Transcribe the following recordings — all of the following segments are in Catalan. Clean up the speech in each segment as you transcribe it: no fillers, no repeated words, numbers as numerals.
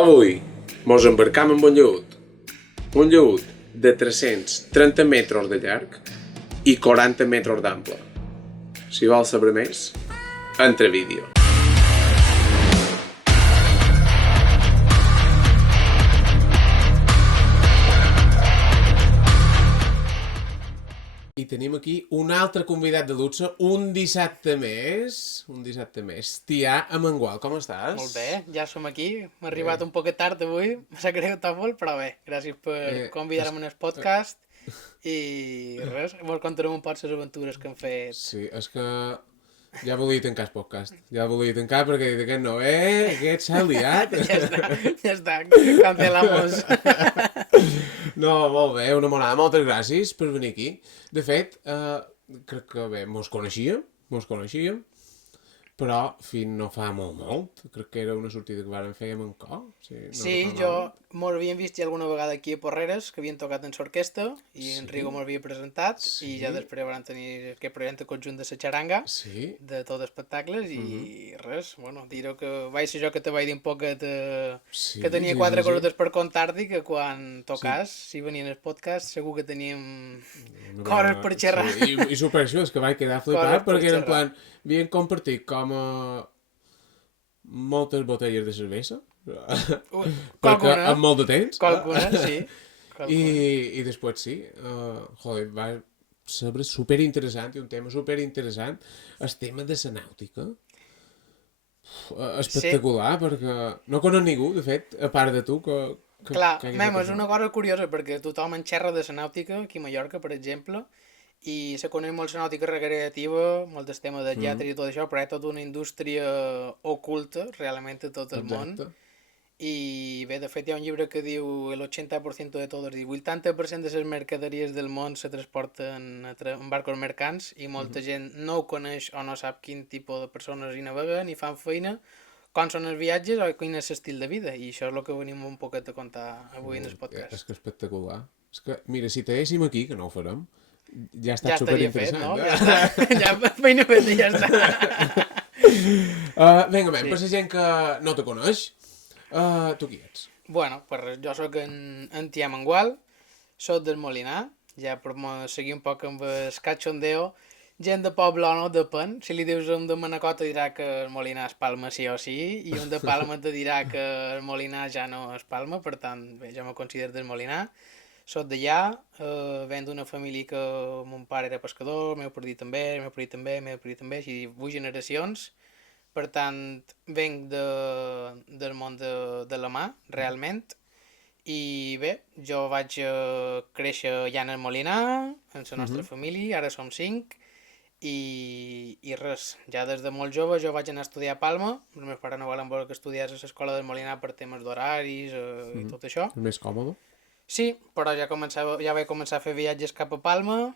Avui mos embarcam amb un llaüt. Un llaüt de 330 metres de llarg i 40 metres d'ample. Si vols saber més, entra a vídeo. I tenim aquí un altre convidat de luxe, un dissabte més, Tià Amengual, com estàs? Molt bé, ja som aquí, m'ha arribat un poquet tard avui, m'ha sap greu molt, però bé, gràcies per convidar-me en el podcast i res, vos contarem un poc les aventures que hem fet. Sí, és que ja volia tancar el podcast, perquè aquest no, aquest s'ha liat. Ja està, cancelamos. No, molt bé, una monada, moltes gràcies per venir aquí. De fet, crec que bé, mos coneixíem, però fins no fa molt. Crec que era una sortida que vàrem fer amb en Co. Sí, mos havíem vist ja alguna vegada aquí a Porreres, que havien tocat en l'orquestra, i en Rigo m'ho havia presentat, i ja després van tenir aquest projecte conjunt de la xaranga, de tot espectacles, i res, bueno, dir-ho que vaig ser jo que te vaig dir un poquet que tenia 4 coses per contar-t'hi, que quan tocàs, si venien el podcast, segur que teníem coses per xerrar. I superxos, que vaig quedar flipat, perquè en plan, havien compartit com moltes botelles de cervesa, perquè amb molt de temps. Qualcuna, sí. I després sí, va ser superinteressant, i un tema superinteressant, el tema de la nàutica. Espectacular, perquè no conec ningú, de fet, a part de tu, que clar, és una cosa curiosa, perquè tothom en xerra de la nàutica, aquí a Mallorca, per exemple, i se coneix molt la nàutica recreativa, molt el tema de lletres i tot això, però hi ha tota una indústria oculta, realment, a tot el món. I bé, de fet, hi ha un llibre que diu el 80% de tot, el 80% de les mercaderies del món se transporten en barcos mercants, i molta gent no ho coneix o no sap quin tipus de persones hi naveguen i fan feina, com són els viatges o quin és l'estil de vida, i això és el que venim un poquet a contar avui en el podcast. És que espectacular. És que, mira, si t'haguéssim aquí, que no ho farem, ja ha estat superinteressant. Ja estaria fet, no? Ja feina feta, ja està. Vinga, per la gent que no te coneix, tu qui ets? Bueno, pues jo soc en Tià Amengual, soc del Molinar, ja per seguir un poc amb el cachondeo, gent de poble o no depèn. Si li dius un de Manacor te dirà que el Molinar és Palma sí o sí, i un de Palma te dirà que el Molinar ja no és Palma, per tant, bé, jo me considero del Molinar. Soc d'allà, venc d'una família que mon pare era pescador, el meu pare també, així 8 generacions. Per tant, venc del món de la mà, realment. I bé, jo vaig créixer allà en el Molinar, en la nostra família, ara som 5, i res, ja des de molt jove jo vaig anar a estudiar a Palma, els meus pares no volen veure que estudiés a l'escola del Molinar per temes d'horaris i tot això. Més còmode? Sí, però ja vaig començar a fer viatges cap a Palma,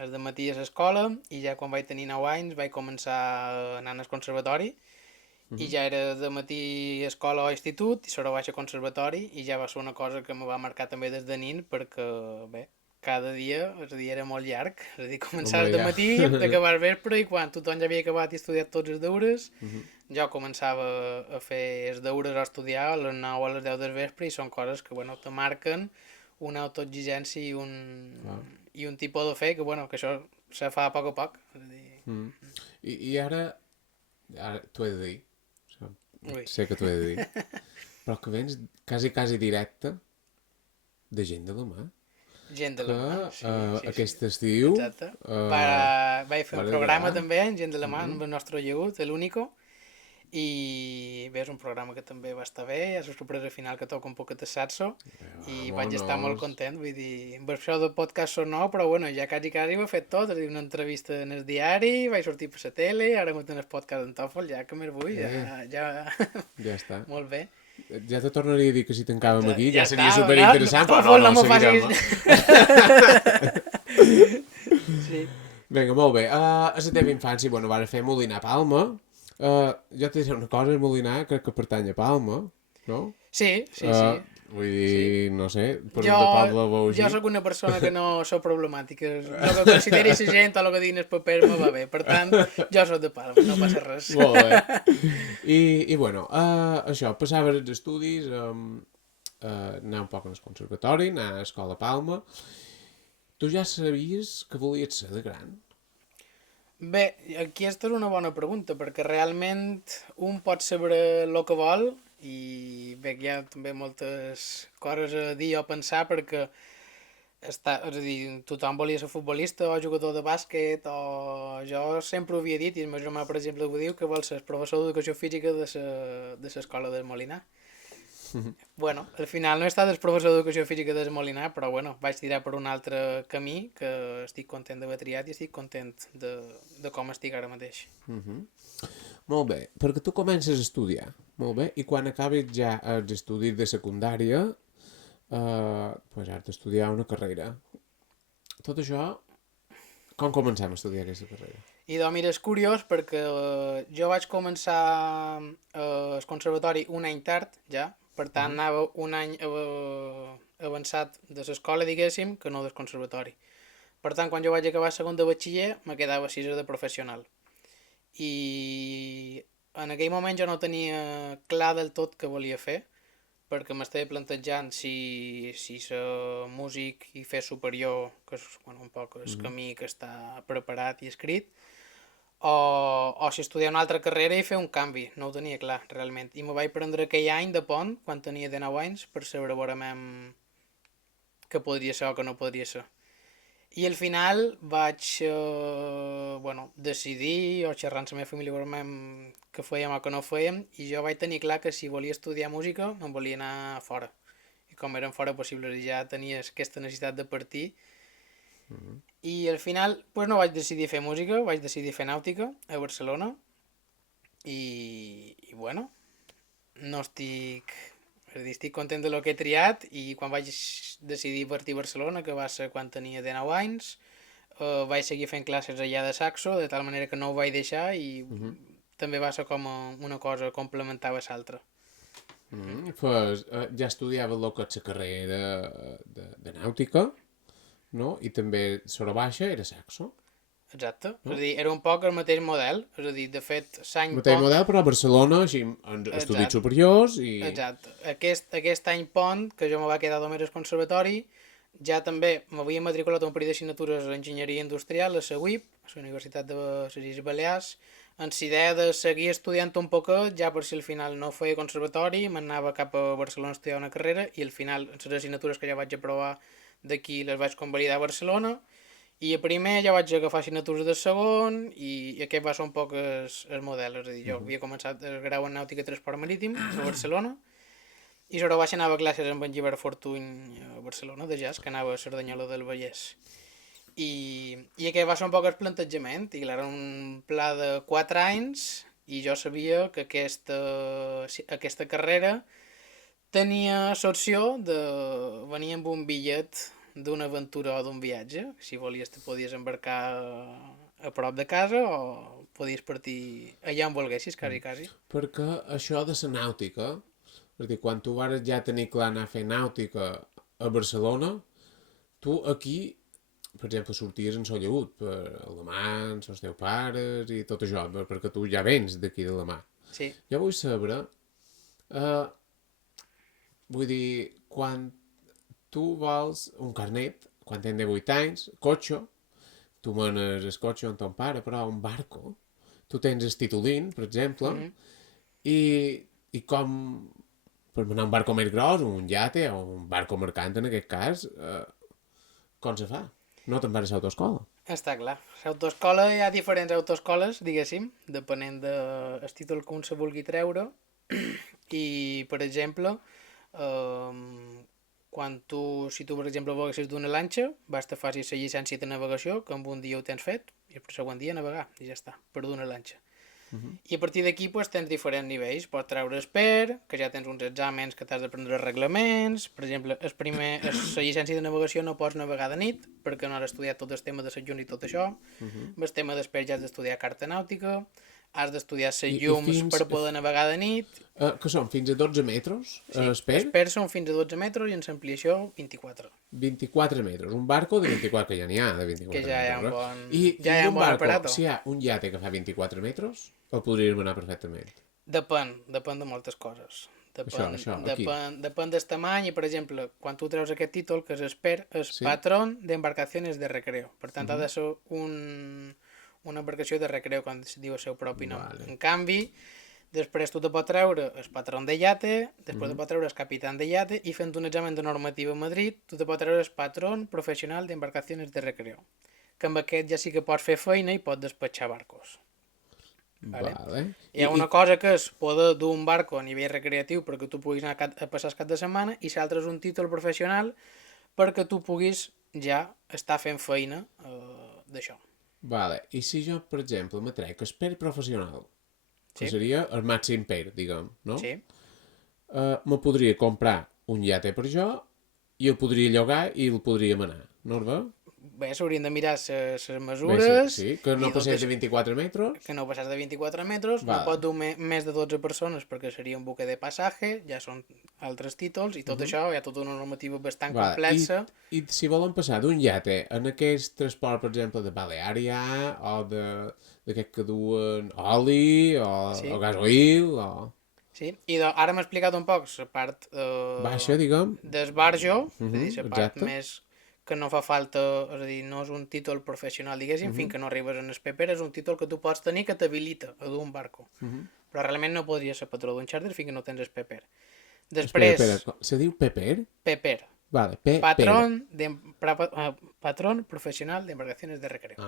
el dematí a l'escola, i ja quan vaig tenir 9 anys vaig començar anant al conservatori, i ja era dematí escola o institut, i sonra vaig a conservatori, i ja va ser una cosa que me va marcar també des de nin, perquè, bé, cada dia, el dia era molt llarg, és a dir, començar al dematí, d'acabar al vespre, i quan tothom ja havia acabat i estudiat tots els deures, jo començava a fer els deures o a estudiar a les 9 o a les 10 del vespre, i són coses que, bueno, te marquen una autoexigència i un tipus de fe que, bueno, que això se fa a poc a poc. És a dir... I ara t'ho he de dir, sé que t'ho he de dir, però que vens quasi directe de gent de la mà. Gent de la mà, sí. Aquest estiu... Exacte. Vaig fer un programa també, en Gent de la mà, amb el nostre llaüt, l'Único, i bé, és un programa que també va estar bé, és la sorpresa final que toca un poquet de saxo, i vaig estar molt content, vull dir, per això del podcast són nou, però bueno, ja quasi ho he fet tot, és a dir, una entrevista en el diari, vaig sortir per la tele, ara m'ho tenen el podcast en Tòfol, ja que més vull, ja... Ja està. Molt bé. Ja te tornaria a dir que si tancàvem aquí ja seria superinteressant, però no, seguirem. Sí. Vinga, molt bé. A la teva infància, bueno, vas fer Molinar Palma. Jo t'he dit una cosa, el Molinar crec que pertany a Palma, no? Sí. Vull Sí. dir, no sé, per Jo, un de poble ho veus jo així. sóc una persona que no sóc problemàtica. El que consideri la gent o el que diguin els papers me va bé. Per tant, jo sóc de Palma, no passa res. Molt bé. I bueno, això, passava els estudis, anar un poc al conservatori, anar a l'escola Palma. Tu ja sabies que volies ser de gran? Bé, aquesta és una bona pregunta, perquè realment un pot saber el que vol i bé, hi ha també moltes coses a dir o pensar perquè és a dir, tothom volia ser futbolista o jugador de bàsquet o jo sempre ho havia dit i el meu germà per exemple ho diu que vol ser professor d'educació física de l'escola del Molinar. Bueno, al final no he estat el professor d'educació física del Molinar, però bueno, vaig tirar per un altre camí que estic content d'haver triat i estic content de com estic ara mateix. Molt bé, perquè tu comences a estudiar, molt bé, i quan acabes ja els estudis de secundària, pues has d'estudiar una carrera. Tot això, com comencem a estudiar aquesta carrera? I doncs mira, és curiós perquè jo vaig començar el conservatori un any tard ja, per tant anava un any avançat de l'escola, diguéssim, que no del conservatori. Per tant, quan jo vaig acabar segon de batxiller, me quedava sisè de professional. I en aquell moment jo no tenia clar del tot què volia fer, perquè m'estava plantejant si ser músic i fer superior, que és bueno, un poc el camí que està preparat i escrit, o si estudiar una altra carrera i fer un canvi, no ho tenia clar, realment. I me vaig prendre aquell any de pont, quan tenia 19 anys, per saber veurem què podria ser o què no podria ser. I al final vaig bueno, decidir o xerrar amb la meva família veurem què fèiem o què no fèiem i jo vaig tenir clar que si volia estudiar música em volia anar fora. I com eren fora possibles i ja tenies aquesta necessitat de partir i al final pues, no vaig decidir fer música, vaig decidir fer nàutica a Barcelona i bueno, no estic, és a dir, estic content de lo que he triat i quan vaig decidir partir a Barcelona, que va ser quan tenia 19 anys, vaig seguir fent classes allà de saxo, de tal manera que no ho vaig deixar i també va ser com una cosa complementava l'altra. Pues, ja estudiava el que és la carrera de nàutica, no? I també sora baixa era saxo. Exacte, és a dir, era un poc el mateix model, és a dir, de fet, l'any Mateix model, però a Barcelona, així, en estudis superiors i... Exacte. Aquest any pont, que jo me va quedar només al conservatori, ja també m'havia matriculat un període d'assignatures d'enginyeria industrial a la UIP, a la Universitat de les Illes Balears, amb la idea de seguir estudiant un poquet, ja per si al final no feia conservatori, m'anava cap a Barcelona a estudiar una carrera i al final les assignatures que ja vaig aprovar d'aquí les vaig convalidar a Barcelona i a primer ja vaig agafar assignatures de segon i aquest va ser un poc el model, és a dir, jo havia començat el grau en nàutica i transport marítim a Barcelona i sobre baix anava a classes amb en Llibert Fortuny a Barcelona, de jazz, que anava a Cerdanyola del Vallès. I aquest va ser un poc el plantejament, i era un pla de 4 anys i jo sabia que aquesta carrera tenia l'opció de venir amb un bitllet d'una aventura o d'un viatge. Si volies te podies embarcar a prop de casa o podies partir allà on volguessis, quasi. Perquè això de la nàutica, és a dir, quan tu vas ja tenir clar anar a fer nàutica a Barcelona, tu aquí, per exemple, sorties en Sollegut, per alemans, els teus pares i tot això, perquè tu ja vens d'aquí de la mà. Sí. Jo vull saber, vull dir, quan tu vols un carnet, quan tens 18 anys, cotxe, tu menes el cotxe amb ton pare, però un barco, tu tens el titulín, per exemple, i com per anar a un barco més gros, un iate o un barco mercant en aquest cas, com se fa? No te'n vas a l'autoescola. Està clar. L'autoescola, hi ha diferents autoescoles, diguéssim, depenent del títol que un se vulgui treure. I, per exemple, si tu, per exemple, volguessis d'una lanxa, basta facis la llicència de navegació, que en un dia ho tens fet, i el següent dia navegar, i ja està, per d'una lanxa. I a partir d'aquí pues, tens diferents nivells. Pots treure ESPER, que ja tens uns exàmens que t'has d'aprendre els reglaments. Per exemple, la llicència de navegació no pots navegar de nit, perquè no has estudiat tot el tema de la lluna i tot això. El tema d'ESPER ja has d'estudiar carta nàutica. has d'estudiar les I llums fins... per poder navegar de nit. que són fins a 12 metres, Sí, espera? els pers són fins a 12 metres i en l'ampliació 24, 24 metres. Un barco de 24, que ja n'hi ha de 24 que ja hi ha metres. un bon, I ja hi ha un un bon barco, aparato. si hi ha un iate que fa 24 metres, el podríem anar perfectament. Depèn de moltes coses. Això, aquí. Depèn del tamany i, per exemple, quan tu treus aquest títol, que és ESPER, és Sí. Patrón d'Embarcaciones de Recreo. Per tant, ha de ser una embarcació de recreo, quan es diu el seu propi nom. Vale. En canvi, després tu te pots treure el patrón de yate, després te pots treure el capitán de yate i fent un examen de normativa a Madrid, tu te pots treure el patrón professional d'embarcaciones de recreo. Que amb aquest ja sí que pots fer feina i pots despatxar barcos. Vale. Hi ha una cosa que és poder dur un barco a nivell recreatiu perquè tu puguis anar a passar el cap de setmana i l'altre és un títol professional perquè tu puguis ja estar fent feina d'això. Vale. I si jo, per exemple, me trec el per professional, que Sí. seria el màxim per, diguem, no? Sí. Me podria comprar un iate per jo i el podria llogar i el podria manar, no el veu? Bé, s'haurien de mirar les Bé, mesures. sí, que no i passés tot de 24 metres. que no passés de 24 metres, Vale. no pot dur més de 12 persones perquè seria un buque de passatge, ja són altres títols, i tot això hi ha tota una normativa bastant complexa. I si volen passar d'un iate en aquest transport, per exemple, de Baleària o d'aquest que duen oli Sí. o gasoil o... Sí? I ara m'he explicat un poc la part Baixa, diguem. d'esbarjo, és a dir, la part exacte. més que no fa falta, és a dir, no és un títol professional, diguéssim, fins que no arribes en el PPR, és un títol que tu pots tenir que t'habilita a dur un barco. Però realment no podries ser patró d'un xàrter fins que no tens el PPR. Després, Espera, se diu Peper? PPR, Vale, patrón professional d'embarcaciones de recreo.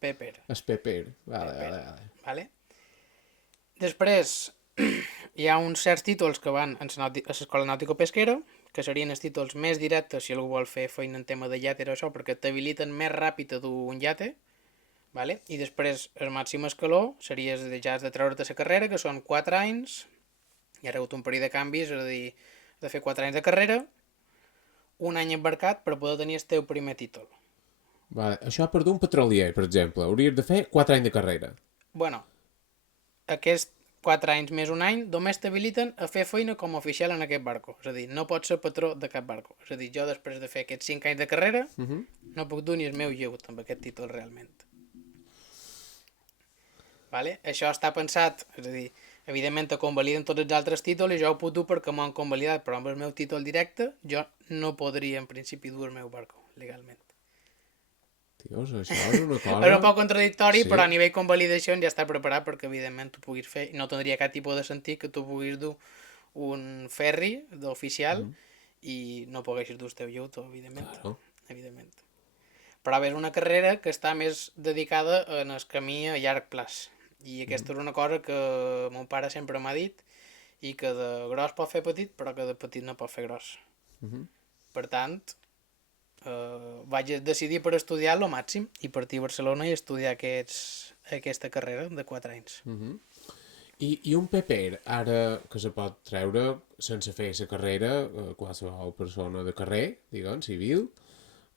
PPR. És Peper. Vale. ¿Vale? Després, hi ha uns certs títols que van a l'escola nàutico-pesquera, que serien els títols més directes si algú vol fer feina en tema de iate o això, perquè t'habiliten més ràpid a dur un iate, ¿vale? I després el màxim escaló seria ja has de treure't la carrera, que són 4 anys, hi ha hagut un període de canvis, és a dir, has de fer 4 anys de carrera, un any embarcat per poder tenir el teu primer títol. Vale. Això per dur un petrolier, per exemple. Hauries de fer 4 anys de carrera. Bueno, aquests 4 anys més un any només t'habiliten a fer feina com a oficial en aquest barco. És a dir, no pots ser patró de cap barco. És a dir, jo després de fer aquests 5 anys de carrera no puc dur ni el meu lleut amb aquest títol realment. Vale? Això està pensat, és a dir, evidentment te convaliden tots els altres títols i jo ho puc dur perquè m'ho han convalidat, però amb el meu títol directe jo no podria en principi dur el meu barco legalment. Tios, això és una cosa... És un poc contradictori, Sí. però a nivell convalidació ja està preparat perquè evidentment tu puguis fer, no tindria cap tipus de sentit que tu puguis dur un ferri d'oficial i no poguessis dur el teu lleuto, evidentment. Claro. Evidentment. Però és una carrera que està més dedicada en el camí a llarg plaç. I aquesta és una cosa que mon pare sempre m'ha dit i que de gros pot fer petit, però que de petit no pot fer gros. Per tant, vaig decidir per estudiar lo màxim i partir a Barcelona i estudiar aquesta carrera de 4 anys. I un paper, ara que se pot treure sense fer la carrera, qualsevol persona de carrer, diguem, civil,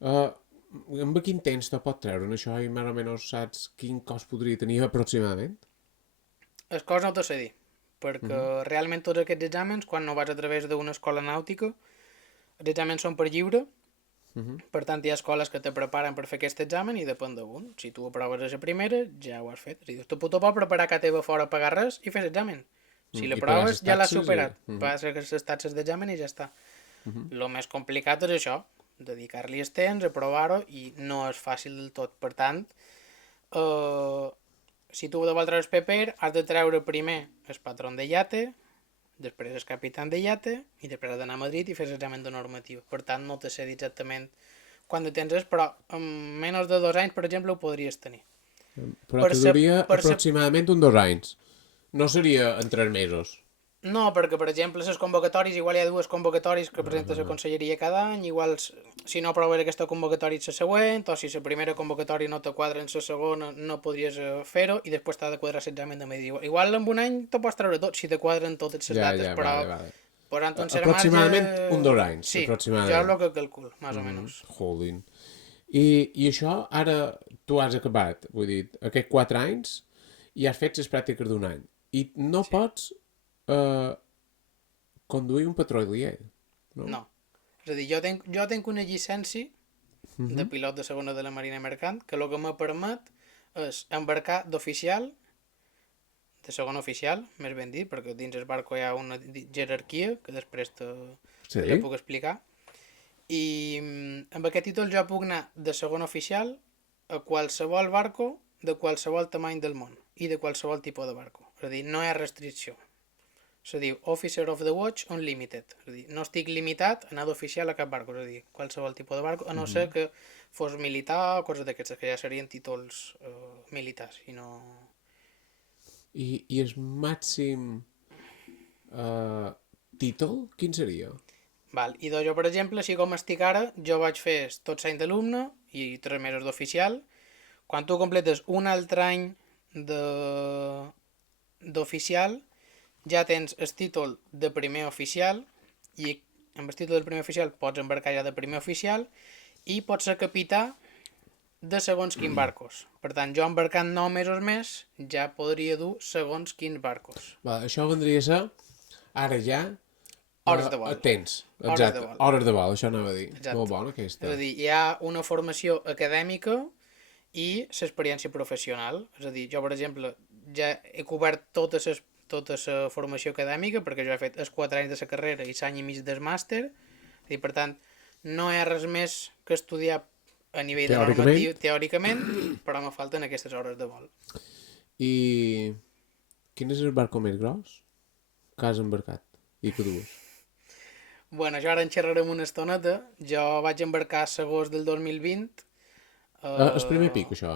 amb quin temps te pot treure en això i més o menys saps quin cost podria tenir aproximadament? Les coses no t'ho sé dir, perquè realment tots aquests exàmens, quan no vas a través d'una escola nàutica, els exàmens són per lliure, per tant hi ha escoles que te preparen per fer aquest examen i depèn d'un. Si tu aproves a la primera, ja ho has fet. És a dir, tu te pot preparar a teva fora a pagar res i fes l'examen. Si I l'aproves, pagar ja l'has les taxes superat. i- Pagues les taxes d'examen i ja està. Lo més complicat és això, dedicar-li el temps, aprovar-ho, i no és fàcil del tot. Per tant, si tu vols treure el paper, has de treure primer el patró de yate, després el capitán de yate, i després has d'anar a Madrid i fer l'examen de normativa. Per tant, no te sé dir exactament quan de temps és, però en menys de 2 anys, per exemple, ho podries tenir. Però Per te ser- duria per ser- aproximadament un 2 anys. No seria en 3 mesos. No, perquè, per exemple, les convocatòries, igual hi ha 2 convocatòries que presenta la conselleria cada any, igual si no aproves aquesta convocatòria és la següent, o si la primera convocatòria no te quadra en la segona, no podries fer-ho, i després t'ha de quadrar l'examen de medi. Igual en un any te pots treure tot, si te quadren totes les dates, però vale. posant un cert Aproximadament marge... un 2 anys, Sí, aproximadament. jo és el que calculo, més o menys. Jolín. I això, ara tu has acabat, vull dir, aquests 4 anys, i has fet les pràctiques d'un any. I no pots conduir un petrolier, no? No. És a dir, jo tinc una llicència de pilot de segona de la Marina Mercant que el que me permet és embarcar d'oficial, de segon oficial, més ben dit, perquè dins el barco hi ha una jerarquia que després Sí. te puc explicar. I amb aquest títol jo puc anar de segon oficial a qualsevol barco de qualsevol tamany del món i de qualsevol tipus de barco. És a dir, no hi ha restricció. Se diu Officer of the Watch Unlimited. És a dir, no estic limitat a anar d'oficial a cap barco. És a dir, qualsevol tipus de barco, a no ser que fos militar o coses d'aquestes, que ja serien títols militars. I no... I el màxim títol, quin seria? Val. I doncs jo, per exemple, així com estic ara, jo vaig fer tot l'any d'alumne i 3 mesos d'oficial. Quan tu completes un altre any d'oficial, ja tens el títol de primer oficial i amb el títol de primer oficial pots embarcar ja de primer oficial i pots ser capità de segons quins barcos. Per tant, jo embarcant 9 mesos més ja podria dur segons quins barcos. Va, això vendria a ser, ara ja... Hores de vol. Temps, Hores exacte. de vol. Hores de vol, això anava a dir. Exacte. Molt bona aquesta. És a dir, hi ha una formació acadèmica i l'experiència professional. És a dir, jo, per exemple, ja he cobert tota la formació acadèmica perquè jo he fet els 4 anys de la carrera i l'any i mig del màster. I, per tant, no hi ha res més que estudiar a nivell de normatiu teòricament, però me falten aquestes hores de vol. I quin és el barco més gros que has embarcat i que dues? Bueno, jo ara en xerrarem una estoneta. Jo vaig embarcar l'agost del 2020. El primer pic, això?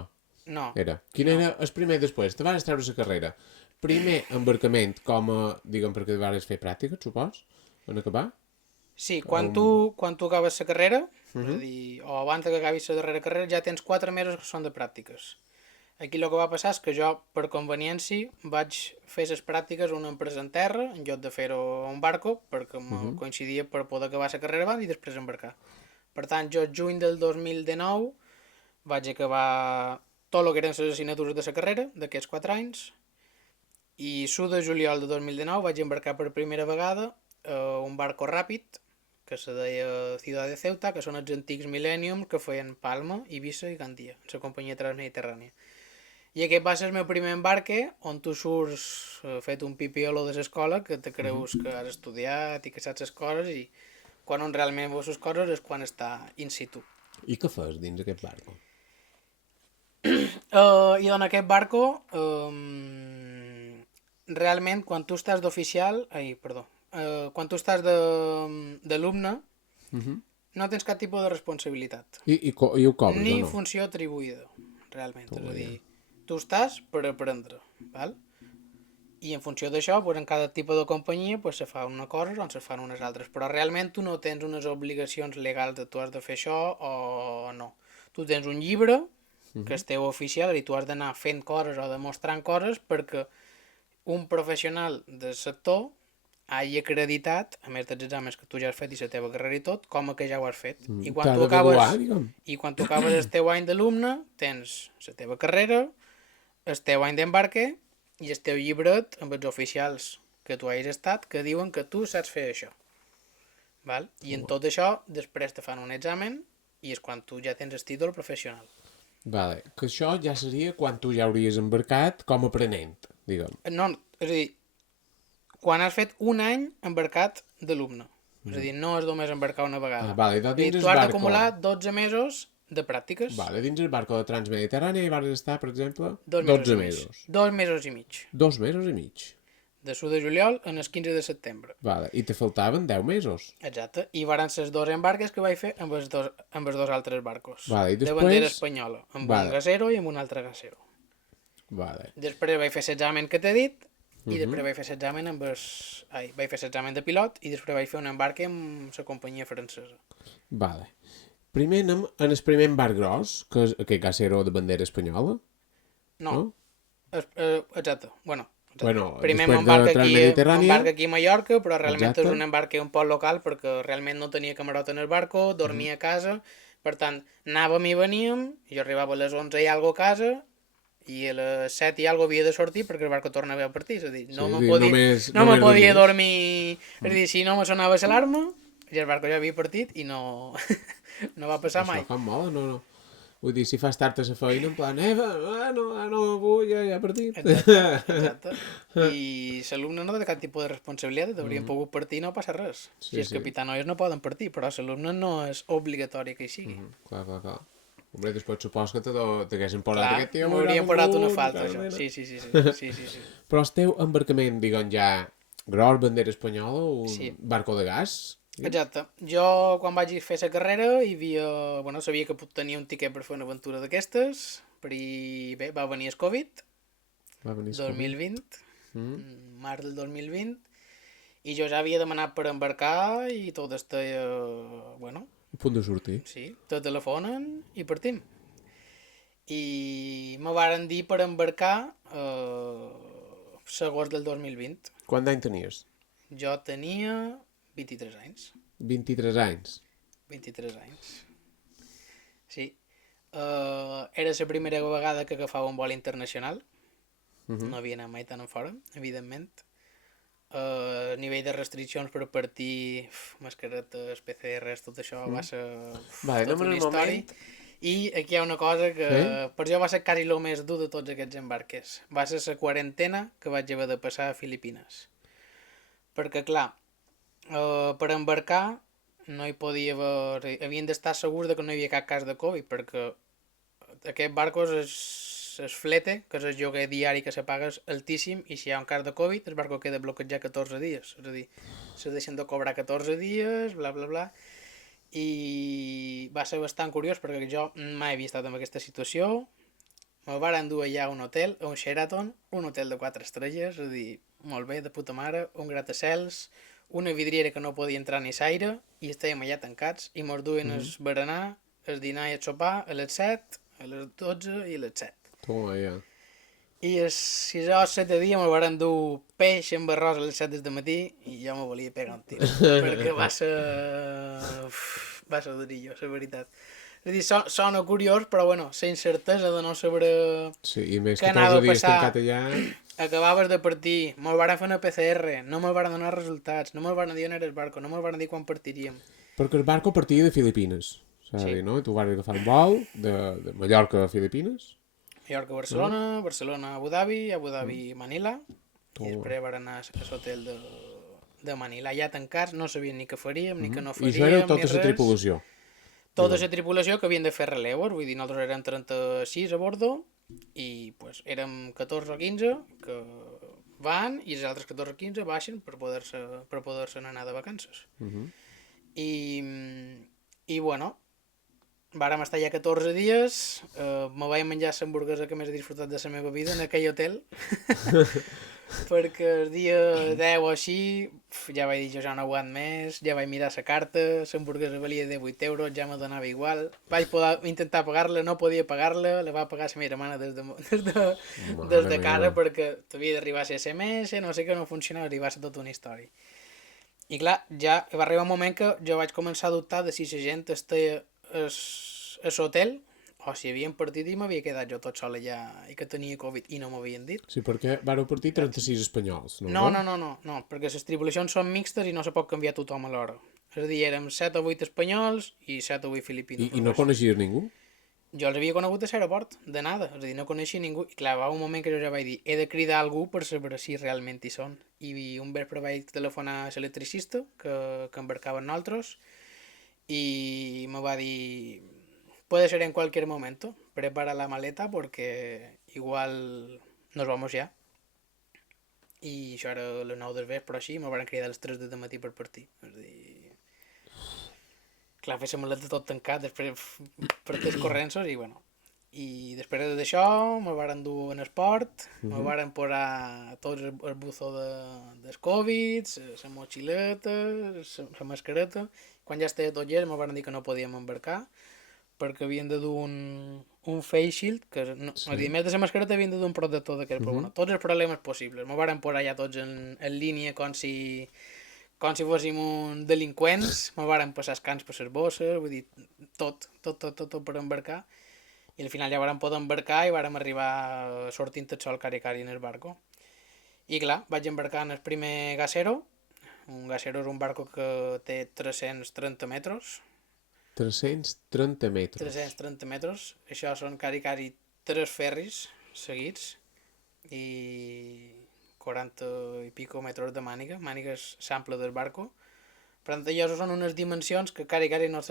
No. Era. Quin era el primer després? Te vas treure la carrera. Primer embarcament com a, diguem, perquè vas fer pràctica, supos, en acabar? Sí, quan tu acabes la carrera, és a dir, o abans que acabis la darrera carrera, ja tens 4 mesos que són de pràctiques. Aquí el que va passar és que jo, per conveniència, vaig fer les pràctiques a una empresa en terra, en lloc de fer-ho a un barco, perquè coincidia per poder acabar la carrera abans i després embarcar. Per tant, jo, juny del 2019, vaig acabar tot el que eren les assignatures de la carrera, d'aquests 4 anys, i l'1 de juliol de 2019 vaig embarcar per primera vegada a un barco ràpid, que se deia Ciudad de Ceuta, que són els antics Millennium que feien Palma, Eivissa i Gandia, la companyia transmediterrània. I aquest va ser el meu primer embarque, on tu surts fet un pipiolo de l'escola, que te creus que has estudiat i que saps les coses, i quan on realment veus les coses és quan està in situ. I què fas dins aquest barco? I en aquest barco, realment, quan tu estàs d'oficial... quan tu estàs d'alumne, no tens cap tipus de responsabilitat. I ho cobres, ni o no? funció atribuïda, realment. És a dir, tu estàs per aprendre, val? I en funció d'això, pues, en cada tipus de companyia pues, se fa una cosa o se fan unes altres. Però realment tu no tens unes obligacions legals de tu has de fer això o no. Tu tens un llibre que és teu oficial i tu has d'anar fent coses o demostrant coses perquè un professional del sector hagi acreditat, a més dels exàmens que tu ja has fet i la teva carrera i tot, com que ja ho has fet. I quan tu acabes el teu any d'alumne, tens la teva carrera, el teu any d'embarque i el teu llibret amb els oficials que tu hagis estat que diuen que tu saps fer això. Val? I en tot això, després te fan un examen i és quan tu ja tens el títol professional. Vale, que això ja seria quan tu ja hauries embarcat com a aprenent, diguem. No, és a dir, quan has fet un any embarcat d'alumne. És a dir, no és només embarcar una vegada. Vale, dins tu has d'acumular 12 mesos de pràctiques. Vale, dins el barco de Transmediterrània hi vas estar, per exemple, 12 mesos. 2 mesos i mig. 2 mesos i mig. De l'1 de juliol en el 15 de setembre. Vale, i te faltaven 10 mesos. Exacte, i varen ser 2 embarques que vaig fer amb els dos altres barcos. Vale, i després... De bandera espanyola, amb un gasero i amb un altre gasero. Vale. Després vaig fer l'examen que t'he dit, i després vaig fer l'examen vaig fer l'examen de pilot i després vaig fer un embarque amb la companyia francesa. Vale. Primer anem en el primer embarc gros, que és aquest gasero de bandera espanyola. No? Exacte. Bueno, primer després de m'embarca aquí a Mallorca, però realment és un embarque un poc local perquè realment no tenia camarot en el barco, dormia a casa, per tant, anàvem i veníem, jo arribava a les 11 i alguna a casa, i a les 7 i alguna havia de sortir perquè el barco tornava a partir, és a dir, no Sí, me sí, podia, només, no me només podia dormies. dormir, és a dir, si no me sonava l'alarma, ja el barco ja havia partit i no, no va passar Això mai. fa molt, no, no. Vull dir, si fas tard a la feina, en plan, no vull, ja he partit. Exacte, exacte. I l'alumne no té cap tipus de responsabilitat, haurien pogut partir i no passa res. Si Sí, els sí. capitanois no poden partir, però l'alumne no és obligatori que hi sigui. Clar, clar, clar. Hombre, després supos que t'haguessin posat Clar, aquest tio, m'haurà m'haurien parat una vingut, me falta, cago en això. nena. Sí, sí, sí, sí, sí, sí, sí. Però el teu embarcament, diguem ja, gros, bandera espanyola, Sí, un barco de gas? exacte. Jo, quan vaig fer la carrera, bueno, sabia que tenia un tiquet per fer una aventura d'aquestes, però bé, va venir el Covid, Va venir el Covid. 2020, Mm? març del 2020, i jo ja havia demanat per embarcar i tot estava, bueno, A punt de sortir. sí, te telefonen i partim. I me varen dir per embarcar l'agost del 2020. Quant d'any tenies? Jo tenia 23 anys. 23 anys. 23 anys. Sí. Era la primera vegada que agafava un vol internacional. No havia anat mai tan en fora, evidentment. A nivell de restriccions per partir, mascaretes, PCRs, tot això va ser Vale, tota anem en una el història. moment. I aquí hi ha una cosa que Sí? per jo va ser quasi el més dur de tots aquests embarques. Va ser la quarantena que vaig haver de passar a Filipines. Perquè, clar, per embarcar no hi podia haver... Havien d'estar segurs de que no hi havia cap cas de Covid, perquè aquest barco és flete, que és el lloguer diari que se paga és altíssim, i si hi ha un cas de Covid, el barco queda bloquejat 14 dies. És a dir, se deixen de cobrar 14 dies, bla, bla, bla. I va ser bastant curiós perquè jo mai havia estat en aquesta situació. Me varen dur allà a un hotel, a un Sheraton, un hotel de 4 estrelles, és a dir, molt bé, de puta mare, un gratacels, una vidriera que no podia entrar ni s'aire, i estàvem allà tancats, i mos duen el berenar, el dinar i el sopar a les 7, a les 12 i a les 7. Toma, ja. I el 6 o 7 dia me varen dur peix amb arròs a les 7 del matí i jo me volia pegar un tir, perquè va ser... va ser durillo, la veritat. És a dir, sona curiós, però bueno, la incertesa de no saber Sí, i més què 14 anava a dies passar. tancat allà... Acabaves de partir, me'l varen fer una PCR, no me'l varen donar resultats, no me'l varen dir on era el barco, no me'l varen dir quan partiríem. Perquè el barco partia de Filipines, s'ha de Sí. dir, no? I tu vas agafar un vol de Mallorca a Filipines. Mallorca, Barcelona, Barcelona, Abu Dhabi, Abu Dhabi, Manila, i després varen anar a l'hotel de Manila, allà tancats, no sabien ni què faríem, ni què no I això era faríem, ni tota la res. tripulació. Tota la tripulació que havien de fer relevos, vull dir, nosaltres érem 36 a bordo i pues, érem 14 o 15 que van i els altres 14 o 15 baixen per poder-se anar de vacances. I bueno, vàrem estar allà 14 dies, me vaig menjar l'hamburguesa que més he disfrutat de la meva vida en aquell hotel, perquè el dia 10 o així ja vaig dir jo ja no aguant més, ja vaig mirar la carta, l'hamburguesa valia 18 euros, ja me donava igual, vaig poder intentar pagar-la, no podia pagar-la, la va pagar la meva germana des de casa meva. perquè t'havia d'arribar a ser SMS, no sé què, no funcionava, i va ser tota una història. I clar, ja va arribar un moment que jo vaig començar a dubtar de si la gent estava a l'hotel o si havien partit i m'havia quedat jo tot sol allà i que tenia Covid i no m'havien dit. Sí, perquè vareu partir 36 espanyols, no? No, perquè les tripulacions són mixtes i no se pot canviar tothom alhora. És a dir, érem 7 o 8 espanyols i 7 o 8 filipins. I no coneixies ningú? Jo els havia conegut a l'aeroport, de nada, és a dir, no coneixia ningú. I clar, va un moment que jo ja vaig dir, he de cridar algú per saber si realment hi són. I un vespre vaig telefonar a l'electricista que embarcava amb nosaltres i me va dir, puede ser en cualquier momento, prepara la maleta porque igual nos vamos ya. I això era a les 9 del vespre, així, me van cridar a les 3 del matí per partir. És a dir, clar, fer la maleta tot tancat, després per els correnços i bueno. I després d'això me varen dur en esport, me varen posar tots el buzo del Covid, la motxileta, la mascareta. Quan ja estava tot llest me varen dir que no podíem embarcar perquè havien de dur un face shield, que no, sí. A dir, a més de la mascareta havien de dur un protector d'aquest, però bueno, tots els problemes possibles. Me varen posar ja tots en línia com si fóssim un delinqüents, me varen passar els cans per les bosses, vull dir, tot per embarcar. I al final ja vàrem poder embarcar i vàrem arribar sortint el sol cari en el barco. I clar, vaig embarcar en el primer gasero. Un gasero és un barco que té 330 metres. 330 metres. 330 metres. Això són cari 3 ferris seguits i 40 i pico metres de màniga. Màniga és l'ample del barco. Per tant, allò són unes dimensions que cari no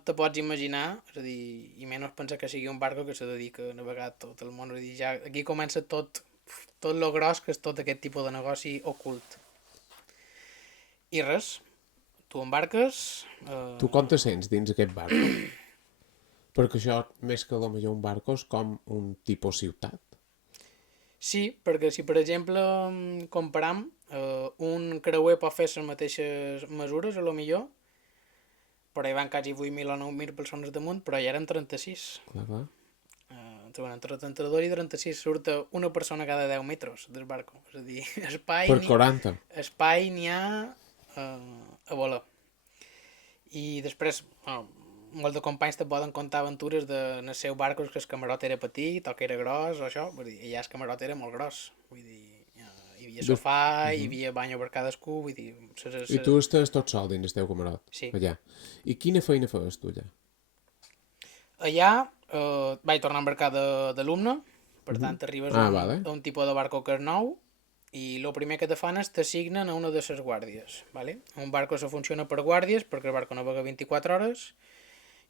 te pots imaginar, és a dir, i menys pensar que sigui un barco que se dedica a navegar tot el món. És a dir, ja aquí comença tot lo gros que és tot aquest tipus de negoci ocult. I res, tu embarques... Tu com te sents dins aquest barco? Perquè això, més que potser un barco, és com un tipus ciutat. Sí, perquè si per exemple comparam, un creuer pot fer les mateixes mesures, a lo millor, però hi van quasi 8.000 o 9.000 persones damunt, però ja eren 36. Clar. Entre 32 i 36 surt una persona cada 10 metres del barco. És a dir, espai... Per 40. Espai n'hi ha a voler. I després, molts de companys te poden contar aventures en els seus barcos que el camarot era petit o que era gros o això. Vull dir, ja el camarot era molt gros. Vull dir, hi havia sofà, hi havia banyo per cadascú, vull dir... I tu estàs tot sol dins el teu camarot? Sí. Allà. I quina feina feies tu allà? Allà vaig tornar a embarcar d'alumne, per tant arribes a un tipus de barco que és nou i el primer que te fan és t'assignen a una de les guàrdies. ¿Vale? Un barco se funciona per guàrdies perquè el barco navega 24 hores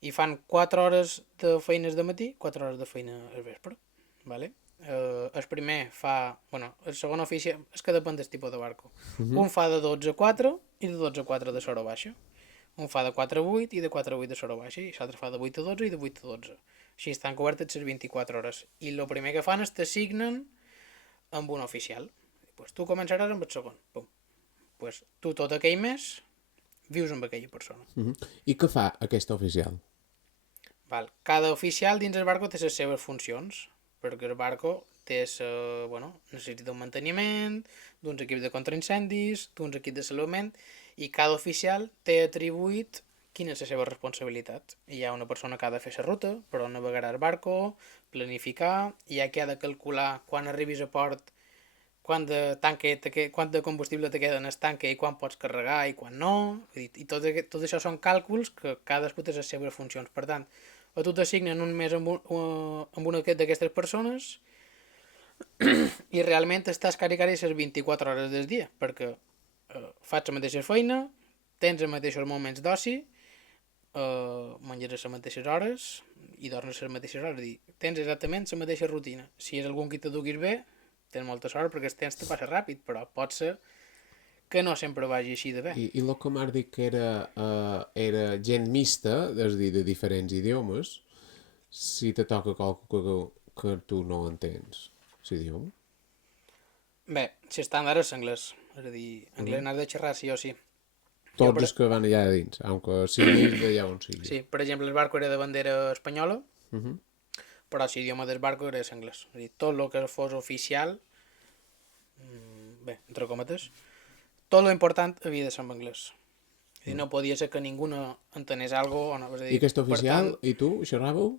i fan 4 hores de feines de matí, 4 hores de feina al vespre. ¿Vale? El primer fa... Bueno, el segon oficial... És que depèn del tipus de barco. Un fa de 12 a 4 i de 12 a 4 de sora baixa. Un fa de 4 a 8 i de 4 a 8 de sora baixa i l'altre fa de 8 a 12 i de 8 a 12. Així estan cobertes les 24 hores. I el primer que fan és t'assignen amb un oficial. Pues tu començaràs amb el segon. Pum. Pues tu tot aquell mes vius amb aquella persona. I què fa aquest oficial? Val. Cada oficial dins el barco té les seves funcions, perquè el barco té necessita un manteniment, d'uns equips de contraincendis, d'uns equips de salvament, i cada oficial té atribuït quina és la seva responsabilitat. Hi ha una persona que ha de fer la ruta, per on navegarà el barco, planificar, hi ha qui ha de calcular quan arribis a port quant de combustible te queda en el tanque i quan pots carregar i quan no, i tot això són càlculs que cadascú té les seves funcions. Per tant, a tu t'assignen un mes amb una d'aquestes persones i realment estàs cari les 24 hores del dia, perquè fas la mateixa feina, tens els mateixos moments d'oci, menges a les mateixes hores i dormes a les mateixes hores. Tens exactament la mateixa rutina. Si és algun que te duguis bé, tens molta sort perquè el temps te passa ràpid, però pot ser que no sempre vagi així de bé. I el que m'has dit que era gent mixta, és a dir, de diferents idiomes, si te toca qualcú que tu no entens, l'idioma? Bé, si estàndard és anglès, és a dir, anglès n'has de xerrar sí o sí. Tots els que van allà dins, aunque sigui d'allà on sigui. Sí, per exemple, el barco era de bandera espanyola, però l'idioma del barco era anglès. És a dir, tot el que fos oficial, bé, entre cometes, tot lo important havia de ser en anglès. És a dir, no podia ser que ningú no entenés alguna cosa o no. És a dir, I aquest oficial, i tu, xerràveu?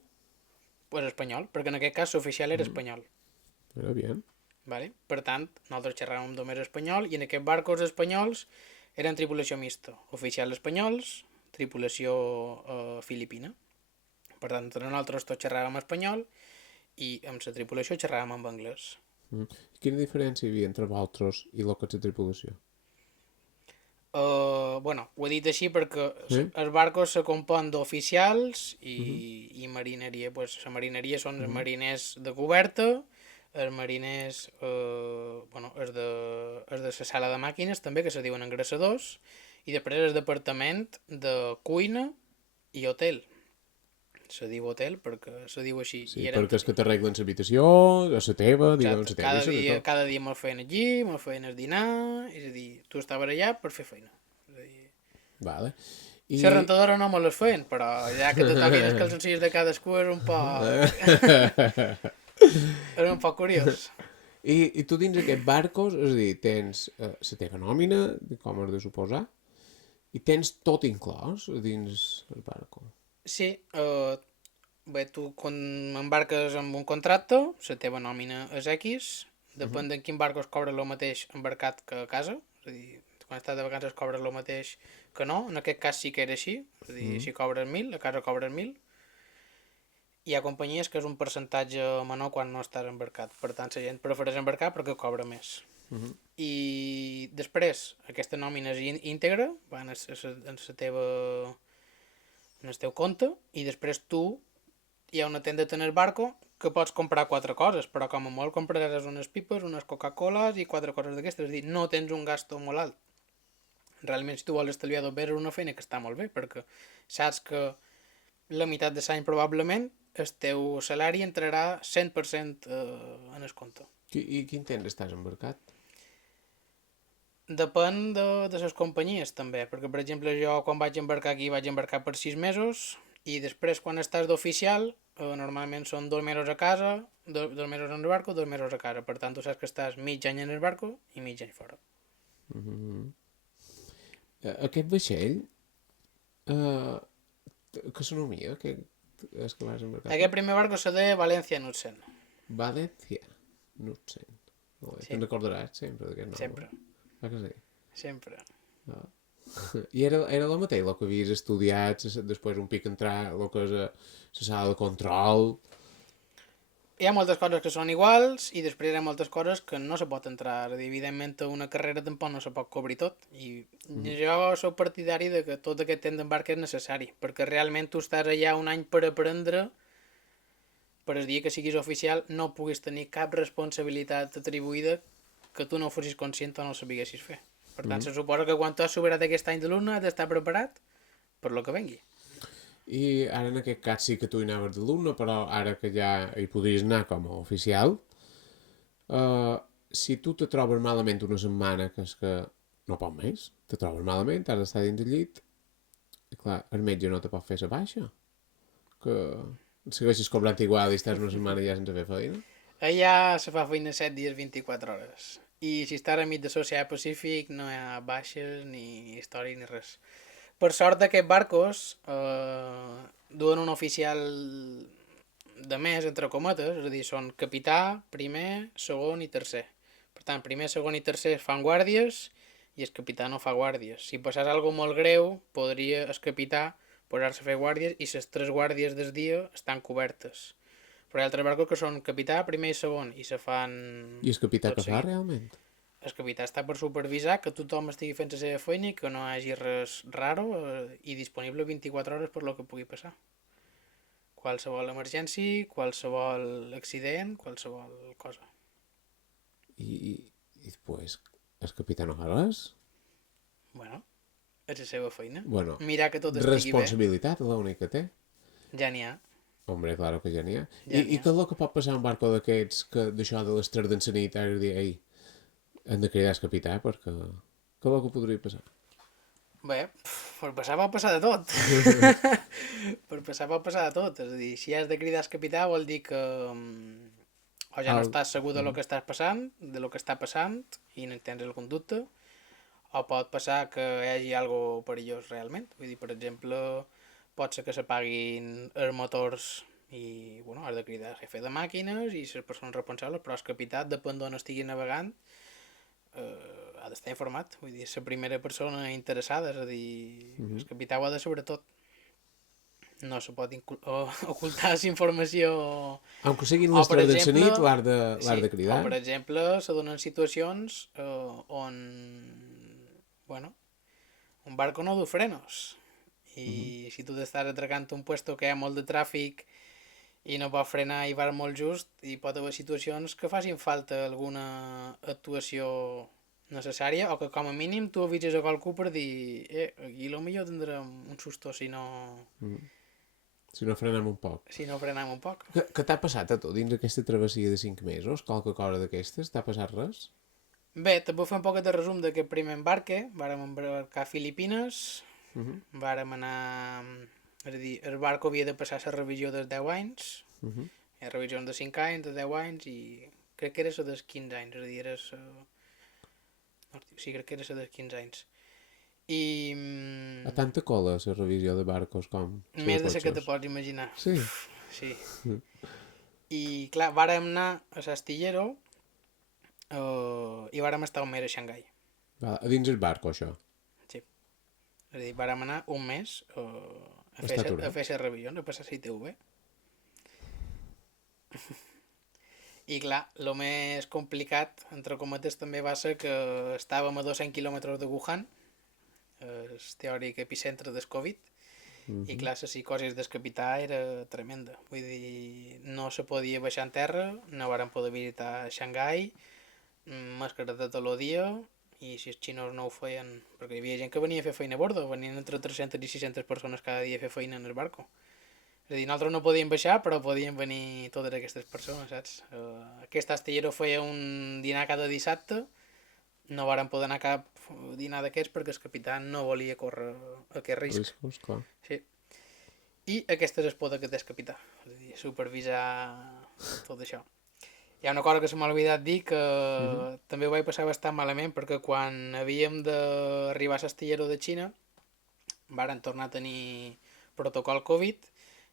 Pues espanyol, perquè en aquest cas l'oficial era espanyol. Era bien. Vale? Per tant, nosaltres xerràvem només espanyol i en aquests barcos espanyols eren tripulació mixta. Oficials espanyols, tripulació filipina. Per tant, entre nosaltres tots xerràvem espanyol i amb la tripulació xerràvem en anglès. Quina diferència hi havia entre vosaltres i el que és la tripulació? Ho he dit així perquè els barcos se compon d'oficials i marineria. Pues, la marineria són els mariners de coberta, els mariners els de la sala de màquines també, que se diuen engraçadors, i després el departament de cuina i hotel. Se diu hotel perquè se diu així. Sí, perquè és que t'arreglen l'habitació, la teva, diguem, la teva. Cada dia me'l feien allí, me'l feien el dinar, és a dir, tu estaves allà per fer feina. Vale. La rentadora no me les feien, però ja que te toquin els calzoncillos de cadascú és un poc... Era un poc curiós. I tu dins aquests barcos, és a dir, tens la teva nòmina, com has de suposar, i tens tot inclòs dins el barco. Sí, bé, tu quan embarques amb un contracte, la teva nòmina és X, depèn de quin barco es cobra el mateix embarcat que a casa, és a dir, quan estàs de vacances cobres el mateix que no, en aquest cas sí que era així, és a dir, si cobres 1.000, a casa cobres 1.000, hi ha companyies que és un percentatge menor quan no estàs embarcat, per tant la gent prefereix embarcar perquè cobra més. I després, aquesta nòmina és íntegra, va en la teva en el teu compte, i després tu hi ha una tenda en el barco que pots comprar 4 coses, però com a molt compraràs unes pipes, unes Coca-Coles i 4 coses d'aquestes, és a dir, no tens un gasto molt alt. Realment, si tu vols estalviar 2 és una feina que està molt bé, perquè saps que la meitat de l'any probablement el teu salari entrarà 100% en el compte. I quin temps estàs embarcat? Depèn de les companyies també, perquè per exemple jo quan vaig embarcar aquí vaig embarcar per 6 mesos i després quan estàs d'oficial normalment són 2 mesos a casa, 2 mesos en el barco, 2 mesos a casa, per tant tu saps que estàs mig any en el barco i mig any fora. Aquest vaixell, que s'anomia? És que vas embarcar? Aquest primer barco se deia Valencia Knudsen. València. No ho sé. Sí. Te'n recordaràs sempre d'aquest nom? Sempre. Ah, que sí? Sempre. Ah. I era el mateix, el que havies estudiat, després un pic entrar, el que és la sala de control... Hi ha moltes coses que són iguals i després hi ha moltes coses que no se pot entrar. Evidentment, una carrera tampoc no se pot cobrir tot. I jo soc partidari de que tot aquest temps d'embarque és necessari, perquè realment tu estàs allà un any per aprendre, per el dia que siguis oficial no puguis tenir cap responsabilitat atribuïda que tu no fossis conscient o no sabiguessis fer. Per tant, se suposa que quan tu has superat aquest any d'alumne has d'estar preparat per lo que vengui. I ara en aquest cas sí que tu hi anaves d'alumne, però ara que ja hi podries anar com a oficial, si tu te trobes malament una setmana, que és que no pot més, te trobes malament, has d'estar dins del llit, i clar, el metge no te pot fer la baixa, que segueixes cobrant igual i estàs una setmana ja sense fer feina. Allà se fa feina 7 dies 24 hores. I si estàs enmig de l'oceà Pacífic no hi ha baixes, ni història, ni res. Per sort aquests barcos duen un oficial de més, entre cometes, és a dir, són capità, primer, segon i tercer. Per tant, primer, segon i tercer fan guàrdies i el capità no fa guàrdies. Si passés alguna molt greu, podria el capità posar-se a fer guàrdies i les 3 guàrdies del dia estan cobertes. Però hi ha altres barcos que són capità, primer i segon i se fan... I el capità que fa realment? El capità està per supervisar que tothom estigui fent la seva feina i que no hi hagi res raro i disponible 24 hores per lo que pugui passar. Qualsevol emergència, qualsevol accident, qualsevol cosa. I després el capità no fa res? Bueno, és la seva feina. Bueno, mirar que tot estigui responsabilitat, l'única que té. bé. Ja n'hi ha. Hombre, claro que ja n'hi ha. Ja n'hi I què és el que pot passar a un barco d'aquests, que d'això de les 3 d'en nit, ara dir, ei, hem de cridar el capità, perquè... Què és el que podria passar? Bé, per passar pot passar de tot. Per passar pot passar de tot. És a dir, si has de cridar el capità vol dir que o ja no estàs segur de lo que estàs passant, de lo que està passant, i no tens el conducte, o pot passar que hi hagi algo perillós realment. Vull dir, per exemple, pot ser que s'apaguin els motors i, bueno, has de cridar el jefe de màquines i les persones responsables, però el capità, depèn d'on estigui navegant, ha d'estar informat. Vull dir, és la primera persona interessada, és a dir, el capità ho ha de saber tot. No se pot ocultar la informació. Aunque siguin les 3 d'en nit, l'has de cridar. O, per exemple, se donen situacions on, bueno, un barco no du frenos. I si tu t'estàs atracant un puesto que hi ha molt de tràfic i no pot frenar i va molt just, i pot haver situacions que facin falta alguna actuació necessària o que com a mínim tu avises a qualcú per dir aquí potser tindrem un susto si no... Si no frenem un poc. Si no frenem un poc. Què t'ha passat a tu dins aquesta travessia de 5 mesos? Qualque cosa d'aquestes? T'ha passat res? Bé, te puc fer un poc de resum d'aquest primer embarque. Vàrem embarcar a Filipines, vàrem anar... És a dir, el barco havia de passar la revisió dels 10 anys, hi ha revisions de 5 anys, de 10 anys, i crec que era la dels 15 anys, és a dir, era sí, crec que era la dels 15 anys. I... A tanta cola, la revisió de barcos com... Més de la que te pots imaginar. Sí. sí. I, clar, vàrem anar a l'Astillero i vàrem estar un mes a Xangai. A dins el barco, això. Sí. És a dir, vàrem anar un mes Està aturat. a fer les revisions, a passar la ITV. I clar, el més complicat, entre cometes, també va ser que estàvem a 200 quilòmetres de Wuhan, el teòric epicentre del Covid, i clar, la psicosi del capità era tremenda. Vull dir, no se podia baixar en terra, no vàrem poder visitar Xangai, màscares de tot el dia, i si els xinos no ho feien, perquè hi havia gent que venia a fer feina a bordo, venien entre 300 i 600 persones cada dia a fer feina en el barco. És a dir, nosaltres no podíem baixar, però podien venir totes aquestes persones, saps? Aquest astillero feia un dinar cada dissabte, no vàrem poder anar a cap dinar d'aquests perquè el capità no volia córrer aquest risc. Riscos, clar. Sí. I aquesta és el poder que té el capità, és a dir, supervisar tot això. Hi ha una cosa que se m'ha oblidat dir que també ho vaig passar bastant malament perquè quan havíem d'arribar a l'astillero de Xina varen tornar a tenir protocol Covid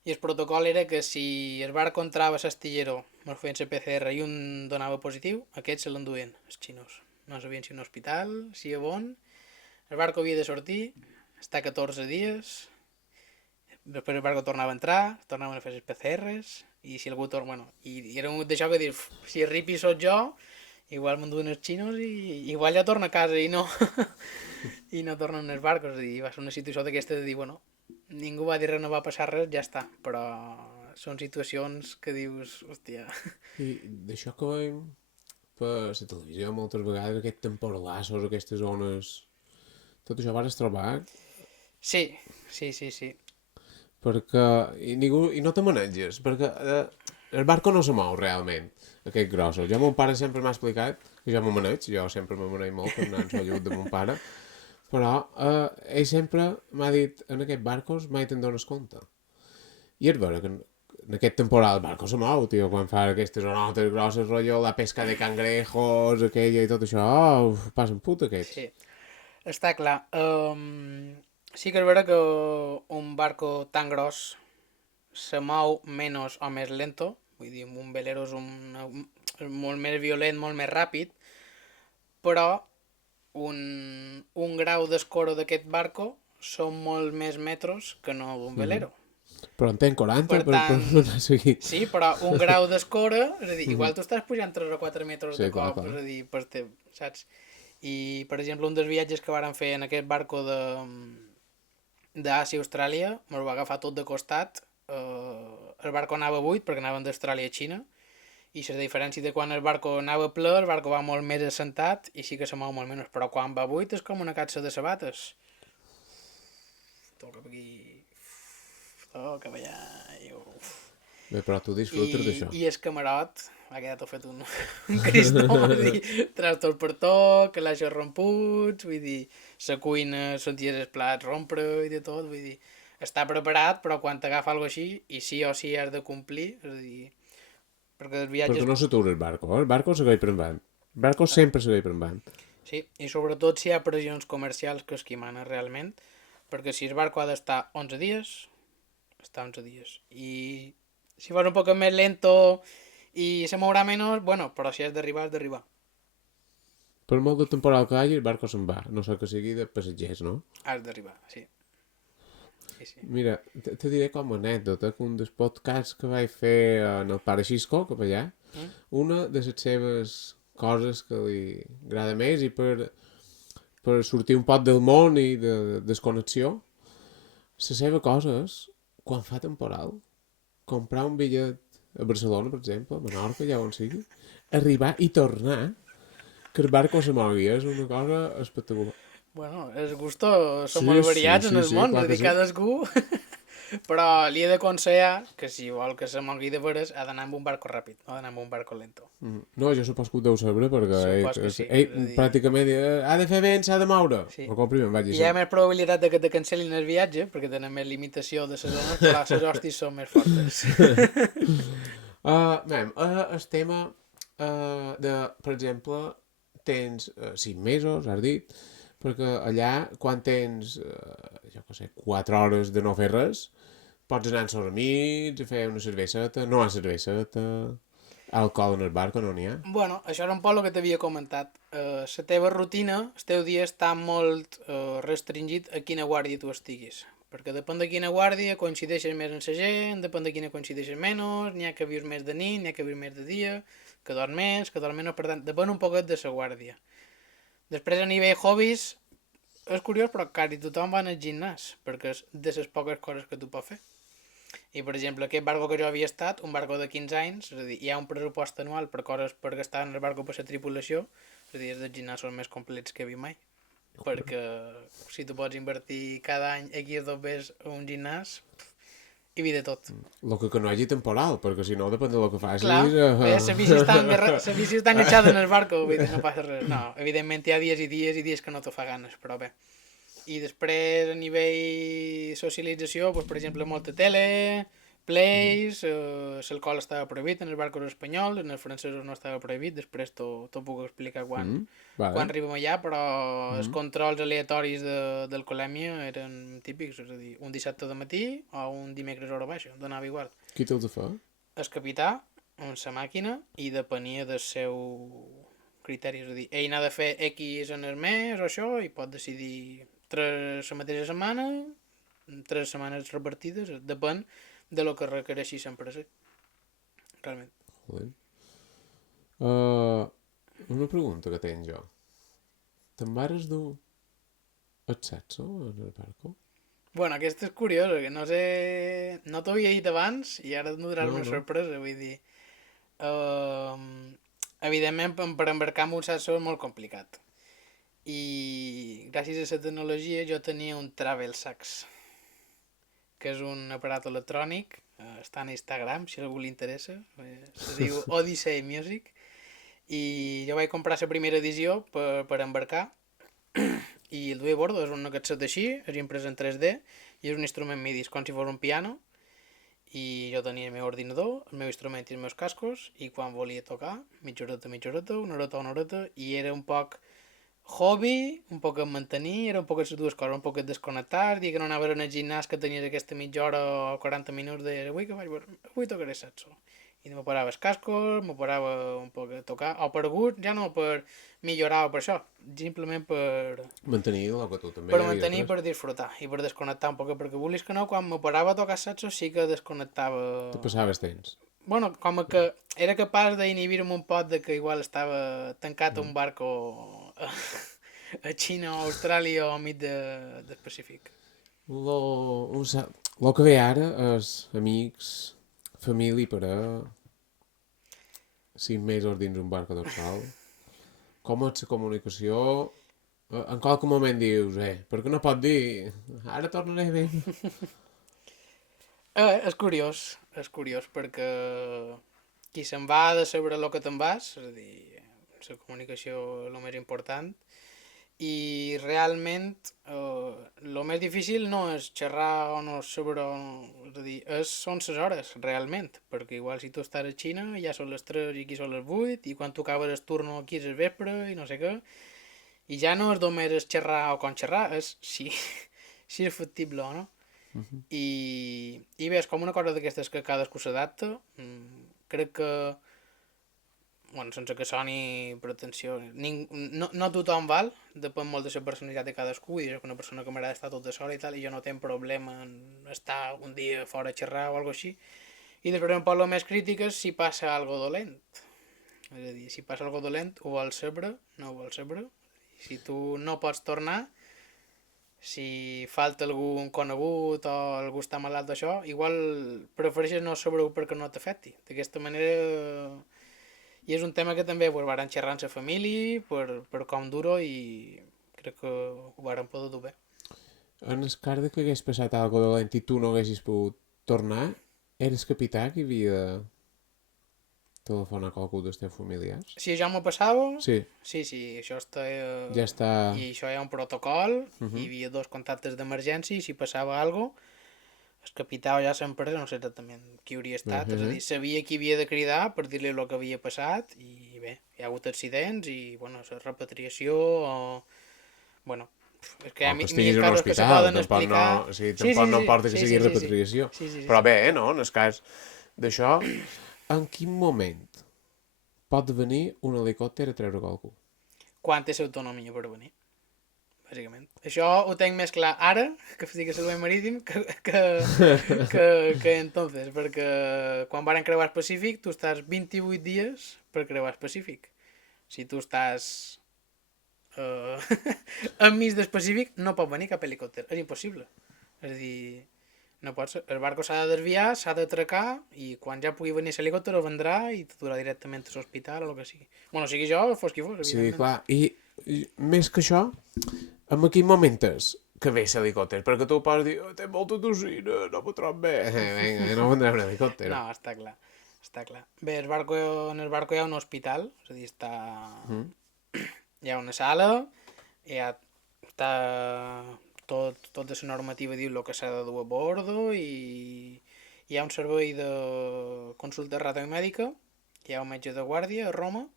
i el protocol era que si el barco entrava a l'astillero, ens feien la PCR i un donava positiu, aquests se l'enduien, els xinos. No sabien si un hospital, si a on. El barco havia de sortir, estar 14 dies, després el barco tornava a entrar, tornaven a fer les PCRs, i si algú torna... Bueno, i era un d'això que dius, si el ripi sóc jo, igual m'enduen els xinos i igual ja torna a casa i no i no tornen els barcos. I va ser una situació d'aquesta de dir, bueno, ningú va dir res, no va passar res, ja està, però són situacions que dius, hòstia... I d'això que veiem per la televisió moltes vegades, aquests temporalassos, aquestes zones... Tot això vas trobar? Sí. Perquè... I no te maneges, perquè el barco no se mou realment, aquest grossos. Jo, mon pare sempre m'ha explicat que jo me maneig, jo sempre me maneig molt per anar en l'ajut de mon pare, però ell sempre m'ha dit, en aquests barcos mai te'n dones compte. I és vera que en aquest temporal el barco se mou, tio, quan fa aquestes onotes grosses, rotllo, la pesca de cangrejos, aquella i tot això, passen puta aquests. Sí, està clar. Sí que és vera que un barco tan gros se mou menys o més lento, vull dir, un velero és molt més violent, molt més ràpid, però un grau d'escora d'aquest barco són molt més metros que no un velero. Però en ten 40 Per tant, per anar a seguir. Sí, però un grau d'escora, és a dir, igual tu estàs pujant 3 o 4 metres de clar, cop, clar. és a dir, saps? I, per exemple, un dels viatges que vàrem fer en aquest barco d'Àsia a Austràlia, ens va agafar tot de costat, el barco anava buit perquè anaven d'Austràlia a Xina, i la diferència de quan el barco anava ple, el barco va molt més assentat i sí que se mou molt menys, però quan va buit és com una capsa de sabates. Tot cap aquí, tot cap allà, i Bé, però tu disfrutes d'això. I el camarot ha quedat fet un cristó, vull dir, trastos per tot, calaixos romputs, vull dir, la cuina, senties els plats rompre i de tot, vull dir, està preparat, però quan t'agafa alguna així, i sí o sí has de complir, és a dir, perquè els viatges... Perquè no s'atura el barco, el barco segueix prembant. El barco sempre segueix prembant. Sí, i sobretot si hi ha pressions comercials que és qui mana realment, perquè si el barco ha d'estar 11 dies, està 11 dies, i si vas un poc més lento i se mourà menys, bueno, però si has d'arribar, has d'arribar. Per molt de temporal que hi hagi, el barco se'n va, no sé que sigui de passatgers, no? Has d'arribar, sí. Sí. Mira, te diré com a anècdota que un dels podcasts que vaig fer en el pare Xisco, cap allà, una de les seves coses que li agrada més i per sortir un poc del món i de desconnexió, la seva cosa és, quan fa temporal, comprar un bitllet a Barcelona, per exemple, a Menorca, ja on sigui, arribar i tornar, que el barco se mogui, és una cosa espectacular. Bueno, els gustos són molt variats en el món, és a dir, cadascú... Però li he d'aconsellar que si vol que se mogui de veres ha d'anar amb un barco ràpid, no ha d'anar amb un barco lento. No, jo supos que ho deu saber perquè ell pràcticament ha de fer vent, s'ha de moure. Sí. I hi ha més probabilitat de que te cancel·lin el viatge perquè tenen més limitació de les zones, però les hostis són més fortes. El tema de, per exemple, tens 5 mesos, has dit, perquè allà quan tens, jo què sé, 4 hores de no fer res, Pots anar amb els amics a fer una cerveseta, no hi ha cerveseta, alcohol en el barco no n'hi ha. Bueno, això era un poc el que t'havia comentat. La teva rutina, el teu dia està molt restringit a quina guàrdia tu estiguis. Perquè depèn de quina guàrdia coincideixes més amb la gent, depèn de quina coincideixes menys, n'hi ha que vius més de nit, n'hi ha que vius més de dia, que dorm menys, per tant, depèn un poquet de la guàrdia. Després a nivell hobbies, és curiós, però quasi tothom va al gimnàs, perquè és de les poques coses que tu pots fer. I, per exemple, aquest barco que jo havia estat, un barco de 15 anys, és a dir, hi ha un pressupost anual per coses per gastar en el barco per la tripulació, és a dir, és dels gimnasos més complets que he vist mai. Perquè si tu pots invertir cada any X dobbers a un gimnàs, hi havia de tot. Lo que no hi hagi temporal, perquè si no, depèn de lo que facis... Clar, la bici està enganxada en el barco, vull dir, no passa res. No, evidentment hi ha dies i dies que no te fa ganes, però bé. I després, a nivell socialització, doncs, per exemple, molta tele, plays, l'alcohol estava prohibit en els barcos espanyols, en els francesos no estava prohibit, després t'ho puc explicar quan arribem allà, però els controls aleatoris d'alcoholèmia eren típics, és a dir, un dissabte de matí o un dimecres a hora baixa, donava igual. Qui te'ls fa? El capità, amb la màquina, i depenia del seu criteri, és a dir, ell n'ha de fer X en el mes o això, i pot decidir 3 la mateixa setmana, 3 setmanes repartides, depèn de lo que requereixi l'empresa. Realment. Una pregunta que tenc jo. Te'n vares dur el sexo en el barco? Bueno, aquesta és curiosa, que no sé... No t'ho havia dit abans i ara et donaràs una sorpresa, vull dir... evidentment, per embarcar amb un sexo és molt complicat. I gràcies a la tecnologia jo tenia un Travel Sax, que és un aparat electrònic, està en Instagram si a algú li interessa, se diu Odyssey Music, i jo vaig comprar la primera edició per embarcar i el duia a bordo, és un cassette així, és imprès en 3D i és un instrument MIDI, és com si fos un piano, i jo tenia el meu ordinador, el meu instrument i els meus cascos, i quan volia tocar, mitja horeta, una horeta, i era un poc hobby, un poc mantenir, era un poc les dues coses, un poc desconnectar, dir que no anaves al gimnàs que tenies aquesta mitja hora o 40 minuts de avui que avui tocaré saxo. I me parava els cascos, me parava un poc a tocar, o per gust, ja no per millorar o per això, simplement per... Mantenir el que tu també... Per mantenir, per disfrutar i per desconnectar un poc, perquè volis que no, quan me parava a tocar saxo sí que desconnectava... Te passaves temps. Bueno, com que era capaç d'inhibir-me un pot de que igual estava tancat a un barco a Xina o Austràlia o al mig del Pacífic. Lo que ve ara és amics, família, parella, 5 mesos dins un barco dorsal. Com és la comunicació? En qualque moment dius, perquè no pot dir, ara tornaré bé. És curiós perquè qui se'n va ha de saber el que te'n vas, és a dir, la comunicació és el més important, i realment el més difícil no és xerrar o no saber, és a dir, són les hores, realment, perquè igual si tu estàs a Xina ja són les 3 i aquí són les 8, i quan tu acabes el turno aquí és el vespre i no sé què, i ja no és només és xerrar o com xerrar, és si és factible o no. I bé, és com una cosa d'aquestes que cadascú s'adapta. Crec que, bueno, sense que soni pretensió, no tothom val, depèn molt de la personalitat de cadascú, i jo soc una persona que m'agrada estar tota sola i tal, i jo no tinc problema en estar un dia fora a xerrar o alguna així. I després un poc el més crític és si passa algo dolent. És a dir, si passa algo dolent, ho vols saber, no ho vols saber. Si tu no pots tornar, si falta algun conegut o algú està malalt d'això, igual prefereixes no saber-ho perquè no t'afecti. D'aquesta manera, i és un tema que també van xerrar amb la família per com dur-ho, i crec que ho varen poder dur bé. En el cas que hagués passat alguna dolent i tu no haguessis pogut tornar, eres capità que havia de telefonar a qualcú dels teus familiars? Si això m'ho passava? Sí. Sí, això està... Ja està... I això hi ha un protocol, hi havia 2 contactes d'emergència, i si passava alguna cosa, el capità o ja l'empresa, no sé exactament qui hauria estat, és a dir, sabia qui havia de cridar per dir-li el que havia passat, i bé, hi ha hagut accidents, i, bueno, la repatriació, o... Bueno, És que hi ha O que mil estiguis en un casos que se hospital, poden tampoc no, explicar. o sigui, tampoc no importa que sigui repatriació. Sí. Però bé, no, en el cas d'això, en quin moment pot venir un helicòpter a treure qualcú? Quan té l'autonomia per venir, bàsicament. Això ho tenc més clar ara, que estic a servei marítim, que entonces, perquè quan varen creuar el Pacífic, tu estàs 28 dies per creuar el Pacífic. Si tu estàs enmig del Pacífic, no pot venir cap helicòpter, és impossible. És a dir, no pot ser. El barco s'ha de desviar, s'ha d'atracar i quan ja pugui venir l'helicòpter vendrà i te durà directament a l'hospital o el que sigui. Bueno, sigui jo o fos qui fos, Sí, evidentment. clar. I més que això, en quin moment és que ve l'helicòpter? Perquè tu pots dir, oh, té molta tossina, no m'ho trobo bé. Vinga, no vendrem un helicòpter. No, està clar. Està clar. Bé, en el barco hi ha un hospital, és a dir, hi ha una sala, està tota la normativa diu el que s'ha de dur a bordo i hi ha un servei de consulta radiomèdica, hi ha un metge de guàrdia a Roma,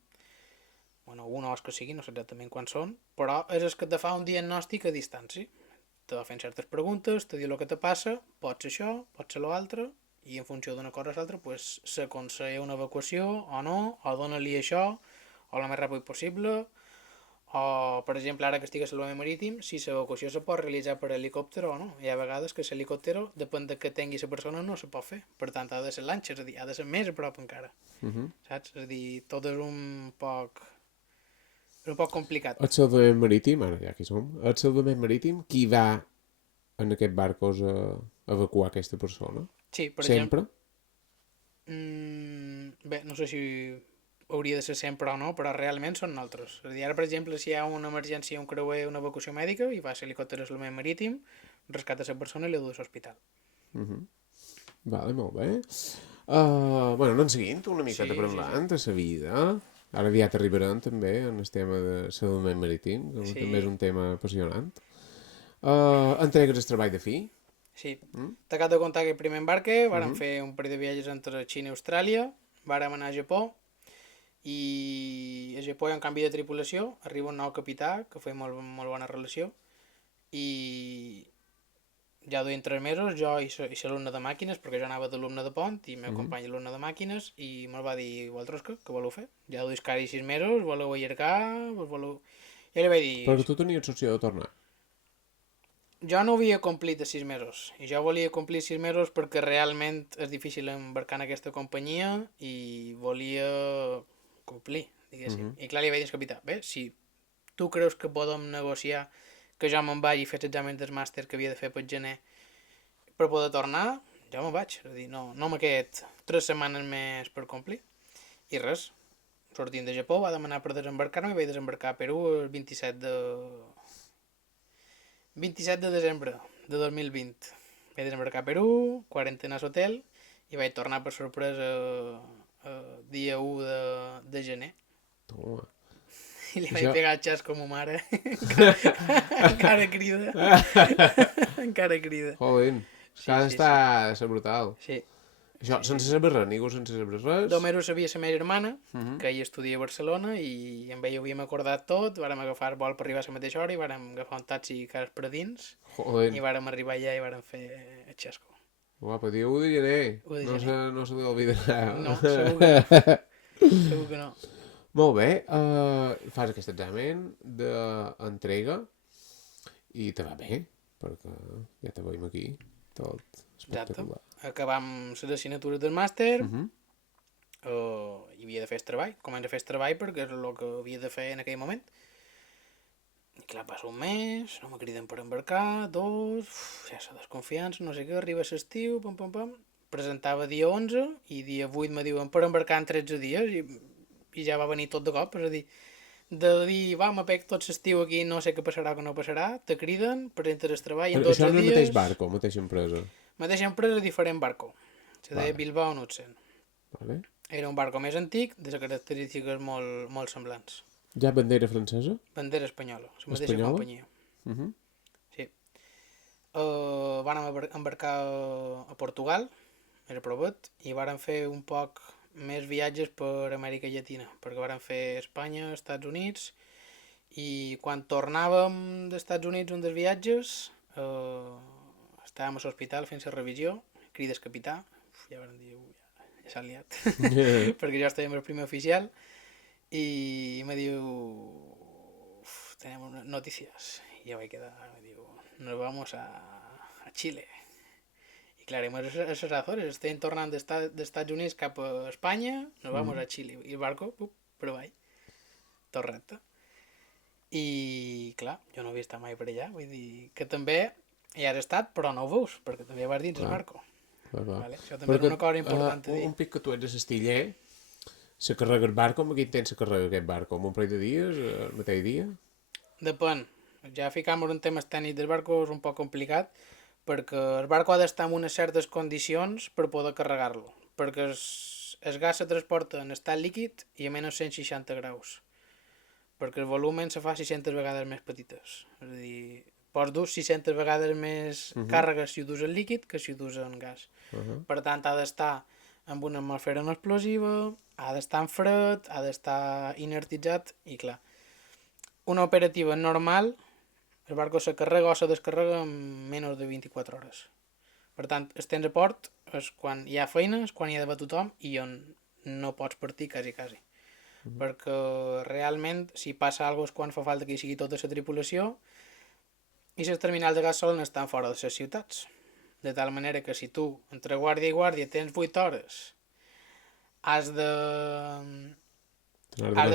bueno, una o els que sigui, no sé exactament quants són, però és el que te fa un diagnòstic a distància. Te va fent certes preguntes, te diu el que te passa, pot ser això, pot ser l'altre, i en funció d'una cosa o l'altra, pues, s'aconsella una evacuació o no, o dona-li això, o el més ràpid possible, o, per exemple, ara que estic a salvament marítim, si l'evacuació se pot realitzar per helicòpter o no. Hi ha vegades que l'helicòpter, depèn de que tingui la persona, no se pot fer. Per tant, ha de ser lanxa, és a dir, ha de ser més a prop encara. Saps? És a dir, tot és un poc complicat. El salvament marítim, ara ja aquí som, el salvament marítim, qui va en aquest barcos a evacuar aquesta persona? Sí, per Sempre? bé, no sé si hauria de ser sempre o no, però realment són nosaltres. És a dir, ara, per exemple, si hi ha una emergència, un creuer, una evacuació mèdica, i va a l'helicòpter a salvament marítim, rescata la persona i la du a l'hospital. Vale, molt bé. Bueno, anem seguint una miqueta per endavant a la vida. Ara aviat arribarem també en el tema de salvament marítim, que també és un tema apassionant. Entregues el treball de fi. Sí. T'acabo de contar que el primer embarque vàrem fer un parell de viatges entre Xina i Austràlia, vàrem anar a Japó, i a Japó hi ha un canvi de tripulació, arriba un nou capità, que feia molt bona relació, i ja duien 3 mesos, jo i l'alumne de màquines, perquè jo anava d'alumne de pont i el meu company alumne de màquines, i me'l va dir, vosaltres què voleu fer? Ja duis quasi 6 mesos, voleu allargar, voleu... I li vaig dir... Però tu tenies opció de tornar. Jo no havia complit els 6 mesos, i jo volia complir 6 mesos perquè realment és difícil embarcar en aquesta companyia i volia complir, diguéssim. I clar, li vaig dir al capità, bé, si tu creus que podem negociar que jo me'n vagi a fer l'examen del màster que havia de fer pel gener per poder tornar, jo me'n vaig. És a dir, no me quedat 3 setmanes més per complir. I res, sortint de Japó va demanar per desembarcar-me i vaig desembarcar a Perú el 27 de desembre de 2020. Vaig desembarcar a Perú, quarantena a l'hotel i vaig tornar per sorpresa dia 1 de gener. Toma. I li vaig pegar el xasco a ma mare. encara crida. encara crida. Joder, cada està a ser brutal. Sí. Això, sense saber res, ningú sense saber res. Domero sabia la meva germana, que ella estudia a Barcelona, i amb ella havíem acordat tot, vàrem agafar vol per arribar a la mateixa hora i vàrem agafar un taxi cares per dins, Joder. i vàrem arribar allà i vàrem fer el xasco. Guapa, dia 1 de gener. 1 de gener. No se l'oblidarà. No, segur que no. Segur que no. Molt bé, fas aquest examen d'entrega i te va bé, perquè ja te veiem aquí, tot espectacular. Acabam les assignatures del màster, i havia de fer el treball. Comença a fer el treball perquè és el que havia de fer en aquell moment. I clar, passa un mes, no me criden per embarcar, 2, ja la desconfiança, no sé què, arriba l'estiu, pam. Presentava dia 11 i dia 8 me diuen per embarcar en 13 dies i ja va venir tot de cop, és a dir, de dir, va, m'apec tot l'estiu aquí, no sé què passarà o no passarà, te criden, presentes el treball en 12 dies... Això no és el mateix barco, mateixa empresa? Mateixa empresa, diferent barco. Se deia Bilbao Knudsen. Vale. Era un barco més antic, de les característiques molt semblants. Ja bandera francesa? Bandera espanyola, la mateixa companyia. Sí. Vàrem embarcar a Portugal, era provat, i vàrem fer un poc més viatges per Amèrica Llatina, perquè vàrem fer Espanya, Estats Units I quan tornàvem dels Estats Units un dels viatges, estàvem a l'hospital fent la revisió, crides capità, ja vam dir, ja s'ha liat, perquè jo estava amb el primer oficial, i me diu, tenemos noticias. Y yo vaig quedar, me diu, nos vamos a Chile. I clar, a les Azores, estem tornant dels Estats Units cap a Espanya, nos vamos a Chile. I el barco, per avall, tot recte. I clar, jo no havia estat mai per allà, vull dir que també hi has estat, però no ho veus, perquè també vas dins el barco. Vale? Això també és una cosa important a dir. Un pic que tu ets a l'estiller, se carrega el barco, amb quin temps se carrega aquest barco? Amb un parell de dies, el mateix dia? Depèn. Ja ficar-nos en temes tècnics del barco és un poc complicat, perquè el barco ha d'estar en unes certes condicions per poder carregar-lo, perquè el gas se transporta en estat líquid i a menys 160 graus, perquè el volumen se fa 600 vegades més petites. És a dir, pots dur 600 vegades més càrrega si ho dus en líquid que si ho dus en gas. Per tant, ha d'estar amb una atmosfera no explosiva, ha d'estar en fred, ha d'estar inertitzat i clar. Una operativa normal, el barco se carrega o se descarrega en menys de 24 hores. Per tant, el temps a port és quan hi ha feina, és quan hi ha d'haver tothom i on no pots partir quasi. Perquè realment, si passa alguna cosa és quan fa falta que hi sigui tota la tripulació i les terminals de gas solen estar fora de les ciutats. De tal manera que si tu, entre guàrdia i guàrdia, tens 8 hores, has de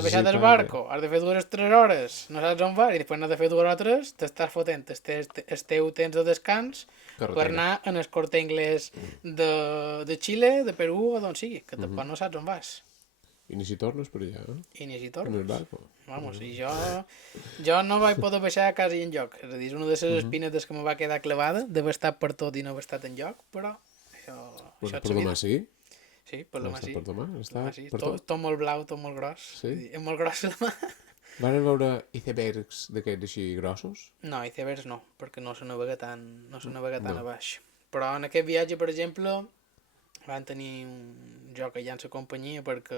baixar del barco, has de fer 2 o 3 hores, no saps on vas, i després no has de fer 2 o 3, t'estàs fotent el teu temps de descans per anar en el Corte Inglés de Xile, de Perú o d'on sigui, que tampoc no saps on vas. I ni si tornes per allà, eh? I ni si En el tornes. barco. Vamos, i jo no vaig poder baixar quasi enlloc. És a dir, és una de les espinetes que me va quedar clavada, d'haver estat per tot i no haver estat enlloc, però això Bueno, és per la demà vida. sí? Sí, per demà sí. Per demà? Està Sí, per tot molt blau, tot molt gros. Sí? És molt gros la mà. Van veure icebergs d'aquests així grossos? No, icebergs no, perquè no se navega tan a baix. Però en aquest viatge, per exemple, van tenir un joc allà en la companyia perquè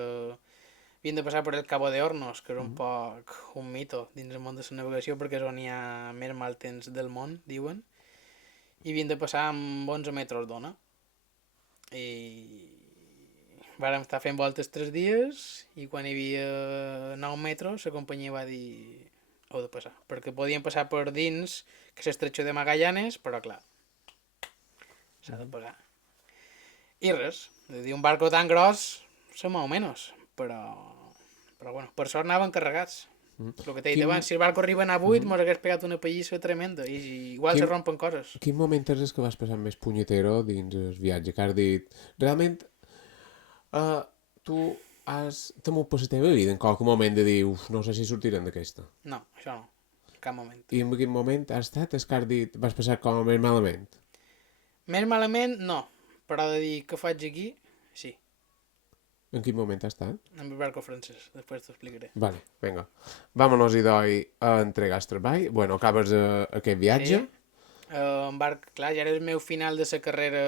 havien de passar per el Cabo de Hornos, que és un poc un mito dins el món de la navegació perquè és on hi ha més mal temps del món, diuen, i havien de passar amb 11 metres d'ona. I vàrem estar fent voltes 3 dies i quan hi havia 9 metres la companyia va dir heu de passar, perquè podien passar per dins que s'estretxó de Magallanes, però clar, s'ha de pagar. I res, és a dir, un barco tan gros se mou menys, però bueno, per sort anaven carregats. El que t'he dit abans, si el barco arriba a 8, mos hagués pegat una pallissa tremenda i igual se rompen coses. Quin moment és el que vas passar més punyetero dins el viatge? Que has dit, realment, tu has temut per la teva vida en qualque moment de dir, no sé si sortirem d'aquesta. No, això no, en cap moment. I en quin moment has estat el que has dit, vas passar com més malament? Més malament, no, però de dir què faig aquí, sí. En quin moment has estat? Amb el barco francès, després t'ho explicaré. Vale, vinga. Vámonos i doi a entregar el treball. Bueno, acabes aquest viatge. Sí. En barc, clar, ja era el meu final de la carrera,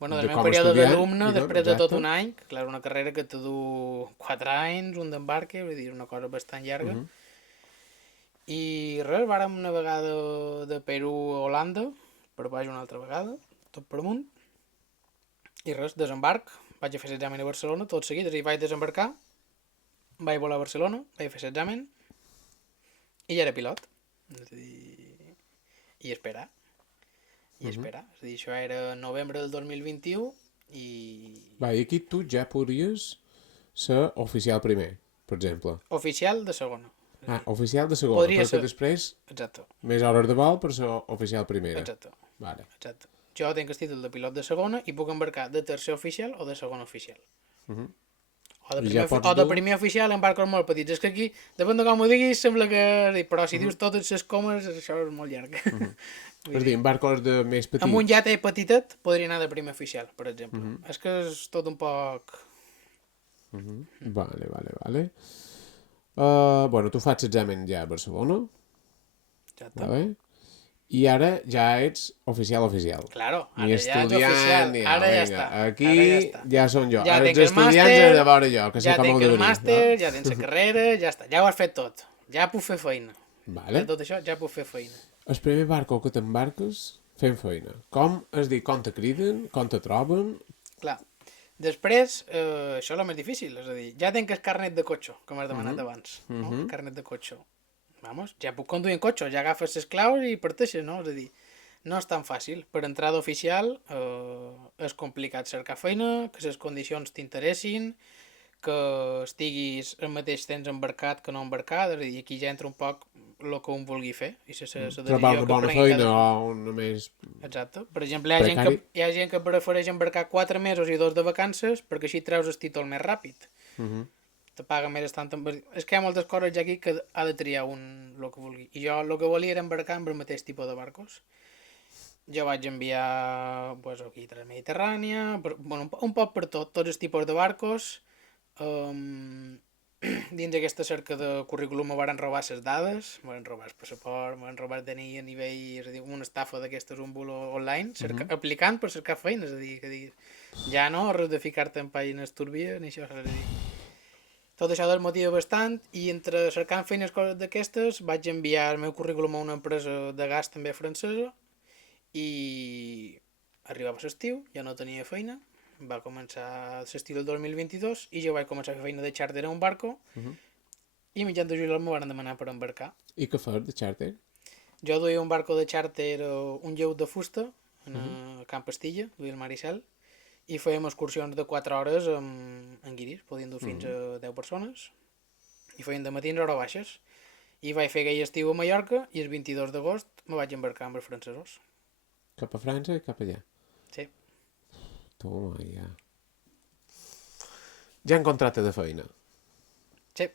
bueno, del De meu com a període estudiant, d'alumne, diguem, després de tot exacte. un any, que clar, una carrera que te du 4 anys, un d'embarque, vull dir, una cosa bastant llarga. I res, vàrem navegar de Perú a Holanda, per baix una altra vegada, tot per amunt. I res, desembarc, vaig a fer l'examen a Barcelona, tot seguit, és a dir, vaig desembarcar, vaig volar a Barcelona, vaig fer l'examen, i ja era pilot. És a dir, i esperar. És a dir, això era novembre del 2021 i... Va, i aquí tu ja podries ser oficial primer, per exemple. Oficial de segona. Ah, oficial de segona, Podria perquè ser. després Exacte, més hores de vol per ser oficial primera. exacte. Vale. Exacte. Jo tinc el títol de pilot de segona i puc embarcar de tercer oficial o de segon oficial. O de I primer, ja pots o de dur- primer oficial en barcos molt petits. És que aquí, depèn de com ho diguis, sembla que... Però si dius totes les comes, això és molt llarg. És a dir, en barcos de més petits. Amb un llate petitet podria anar de primer oficial, per exemple. És que és tot un poc... Vale. Bueno, tu fas l'examen ja a Barcelona, Exacte. vale? I ara ja ets oficial. Claro, ara Ni ja ets estudiant, oficial. ni... Ara ja vinga, està. Aquí Ara ja està. ja són jo. Ja Ara tinc els el estudiants màster, han de veure jo, que sé Ja com ho tinc de el venir. màster, ja tens la carrera, ja està. Ja ho has fet tot. Ja puc fer feina. Vale. De tot això ja puc fer feina. El primer barco que t'embarques fent feina. Com es diu, com te criden, com te troben? Clar. Després, això és el més difícil, és a dir, ja tinc el carnet de cotxe, com has demanat abans, no? El carnet de cotxe. Vamos, ja puc conduir en cotxe, ja agafes les claus i parteixes, no? És a dir, no és tan fàcil. Per entrada oficial és complicat cercar feina, que les condicions t'interessin, que estiguis al mateix temps embarcat que no embarcat, és a dir, aquí ja entra un poc el que un vulgui fer i la decisió Trobar una que bona prengui feina cada... o una més... Exacte. Per exemple, hi ha gent que prefereix embarcar 4 mesos i 2 de vacances perquè així treus el títol més ràpid. Te paga més estant... És que hi ha moltes coses ja aquí que ha de triar un el que vulgui. I jo el que volia era embarcar amb el mateix tipus de barcos. Jo vaig enviar pues, aquí Transmediterrània, bueno, un poc per tot, tots els tipus de barcos. Dins d'aquesta cerca de currículum me van robar les dades, me van robar el passaport, me van robar el DNI a nivell, és a dir, una estafa d'aquestes, un bulo online, aplicant per cercar feina, és a dir, ja no, res de ficar-te en pàgines turbies, ni això, és a dir, tot això desmotiva bastant, i entre cercant feines coses d'aquestes vaig enviar el meu currículum a una empresa de gas també francesa, i arribava l'estiu, ja no tenia feina, va començar l'estiu del 2022 i jo vaig començar a fer feina de xàrter a un barco i mitjan de juliol m'ho van demanar per embarcar. I què fas de xàrter? Jo duia un barco de xàrter, un lleut de fusta, a Camp Estilla, duia el Maricel, i fèiem excursions de 4 hores en guiris, podien dur fins a 10 persones, i feien de matins hores baixes. I vaig fer aquell estiu a Mallorca i el 22 d'agost me vaig embarcar amb els francesos. Cap a França i cap allà? Sí. Toma, ja. Ja en contracte de feina. Sí.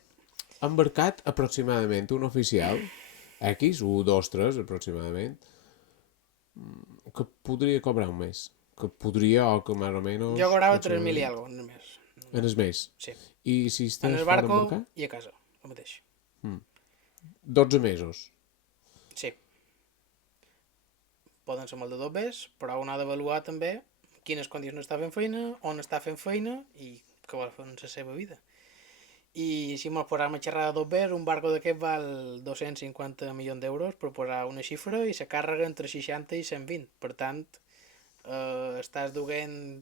Ha embarcat aproximadament un oficial, X, 1, 2, 3 aproximadament, que podria cobrar un mes. Que podria, o que més o menys... Jo cobrava 3.000 i algo, només. En el mes? Sí. I si estàs en el fora barco embarcar? i a casa, el mateix. 12 mesos. Sí. Poden ser molt de dobbers, però un ha d'avaluar també quines condicions està fent feina, on està fent feina i què vol fer en la seva vida. I si mos posàvem a xerrar de dobbers, un barco d'aquest val 250 milions d'euros per posar una xifra i se càrrega entre 60 i 120. Per tant, estàs duent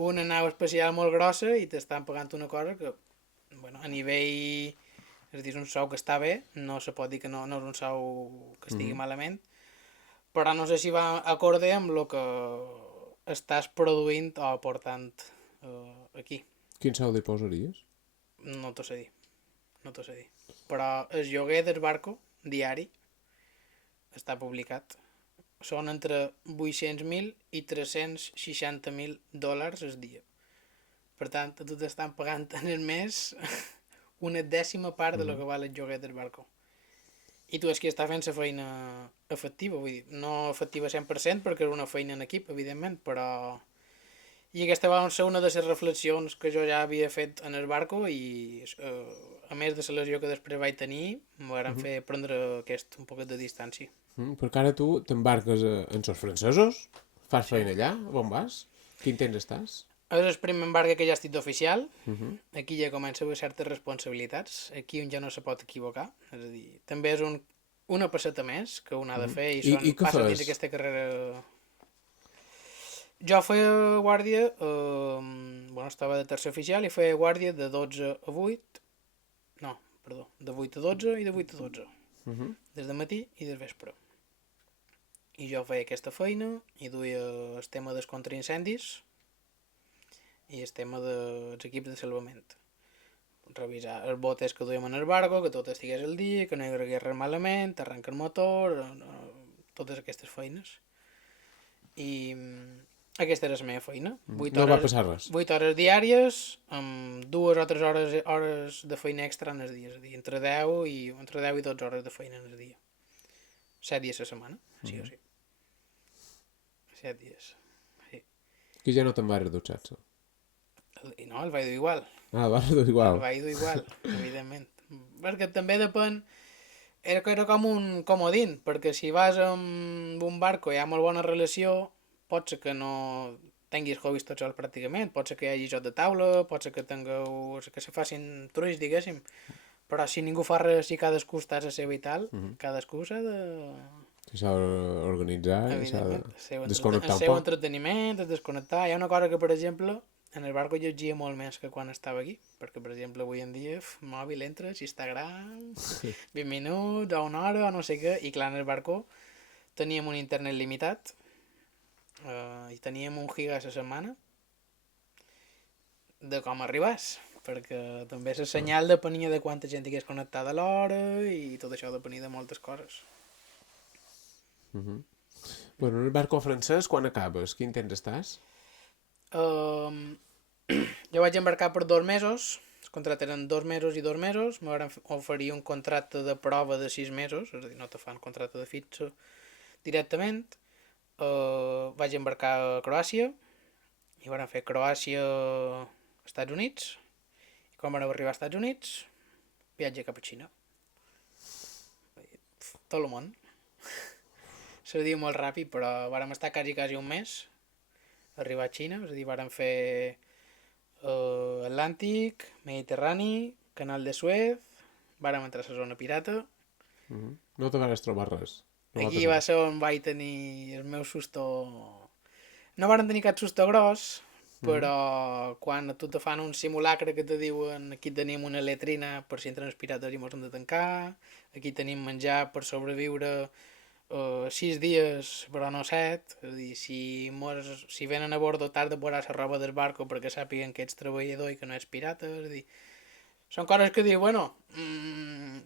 una nau espacial molt grossa i t'estan pagant una cosa que, bueno, a nivell... És a dir, és un sou que està bé, no se pot dir que no és un sou que estigui malament, però no sé si va acorde amb el que estàs produint o aportant aquí. Quin sou li posaries? No t'ho sé dir. No t'ho sé dir. Però el lloguer del barco, diari, està publicat. Són entre 800.000 i 360.000 dòlars al dia. Per tant, a tu t'estan pagant en el mes una dècima part de lo que val el lloguer del barco. I tu és qui està fent la feina efectiva, vull dir, no efectiva 100% perquè és una feina en equip, evidentment, però... I aquesta va ser una de les reflexions que jo ja havia fet en el barco i a més de la lesió que després vaig tenir, m'ho van fer prendre un poquet de distància. Perquè ara tu t'embarques en els francesos, fas feina allà, on vas? Quin temps estàs? És el primer embarque que ja estic d'oficial, aquí ja comença a haver certes responsabilitats, aquí un ja no se pot equivocar, és a dir, també és una passeta més que un ha de fer i passa dins aquesta carrera... Jo feia guàrdia, bueno, estava de tercer oficial i feia guàrdia de 12 a 8, no, perdó, de 8 a 12 i de 8 a 12, des de matí i des vespre. I jo feia aquesta feina i duia el tema dels contraincendis i el tema dels equips de salvament. Revisar els botes que duiem en el barco, que tot estigués al dia, que no hi hagués res malament, arrencar el motor, totes aquestes feines. I aquesta era la meva feina. No va passar res. 8 hores diàries, amb 2 o 3 hores de feina extra en el dia, és a dir, entre 10 i 12 hores de feina en el dia. 7 dies a la setmana, sí o sí. 7 dies, sí. Que ja no te'n vas redutxar, so. I no, el vaig dur igual. Ah, el vas dur igual. El vaig dur igual, evidentment. Perquè també depèn... Era com un comodín, perquè si vas amb un barco i hi ha molt bona relació, pot ser que no tinguis hobbies tots sols pràcticament, pot ser que hi hagi joc de taula, pot ser que tingueu... que se facin trulls, diguéssim, Però si ningú fa res, si cadascú està a la seva i tal, cadascú s'ha de... S'ha d'organitzar i s'ha de Evidentment, el desconnectar un seu poc. entreteniment, de desconnectar. Hi ha una cosa que, per exemple, en el barco llegia molt més que quan estava aquí, perquè, per exemple, avui en dia, mòbil entres, Instagram, 20 minuts, o una hora, o no sé què, i clar, en el barco teníem un internet limitat, i teníem 1 giga a la setmana, de com arribàs, perquè també la senyal depenia de quanta gent hi hagués connectada a l'hora, i tot això depenia de moltes coses. Bueno, en el barco francès, quan acabes? Quin temps estàs? Jo vaig embarcar per 2 mesos, els contractes eren 2 mesos i 2 mesos, me van oferir un contracte de prova de 6 mesos, és a dir, no te fan contracte de fitxa directament. Vaig embarcar a Croàcia, i van fer Croàcia, Estats Units, i quan van arribar als Estats Units, viatge cap a Xina. Tot el món. Seria molt ràpid, però vàrem estar quasi un mes arribar a Xina, és a dir, vàrem fer Atlàntic, Mediterrani, Canal de Suez, vàrem entrar a la zona pirata. No te vas trobar res. No Aquí va ser on vaig tenir el meu susto... No vàrem tenir cap susto gros, però quan a tu te fan un simulacre que te diuen aquí tenim una letrina per si entren els pirates i mos hem de tancar, aquí tenim menjar per sobreviure 6 dies però no 7, és a dir, si venen a bordo t'has de posar la roba del barco perquè sàpiguen que ets treballador i que no ets pirata, és a dir, són coses que diu, bueno,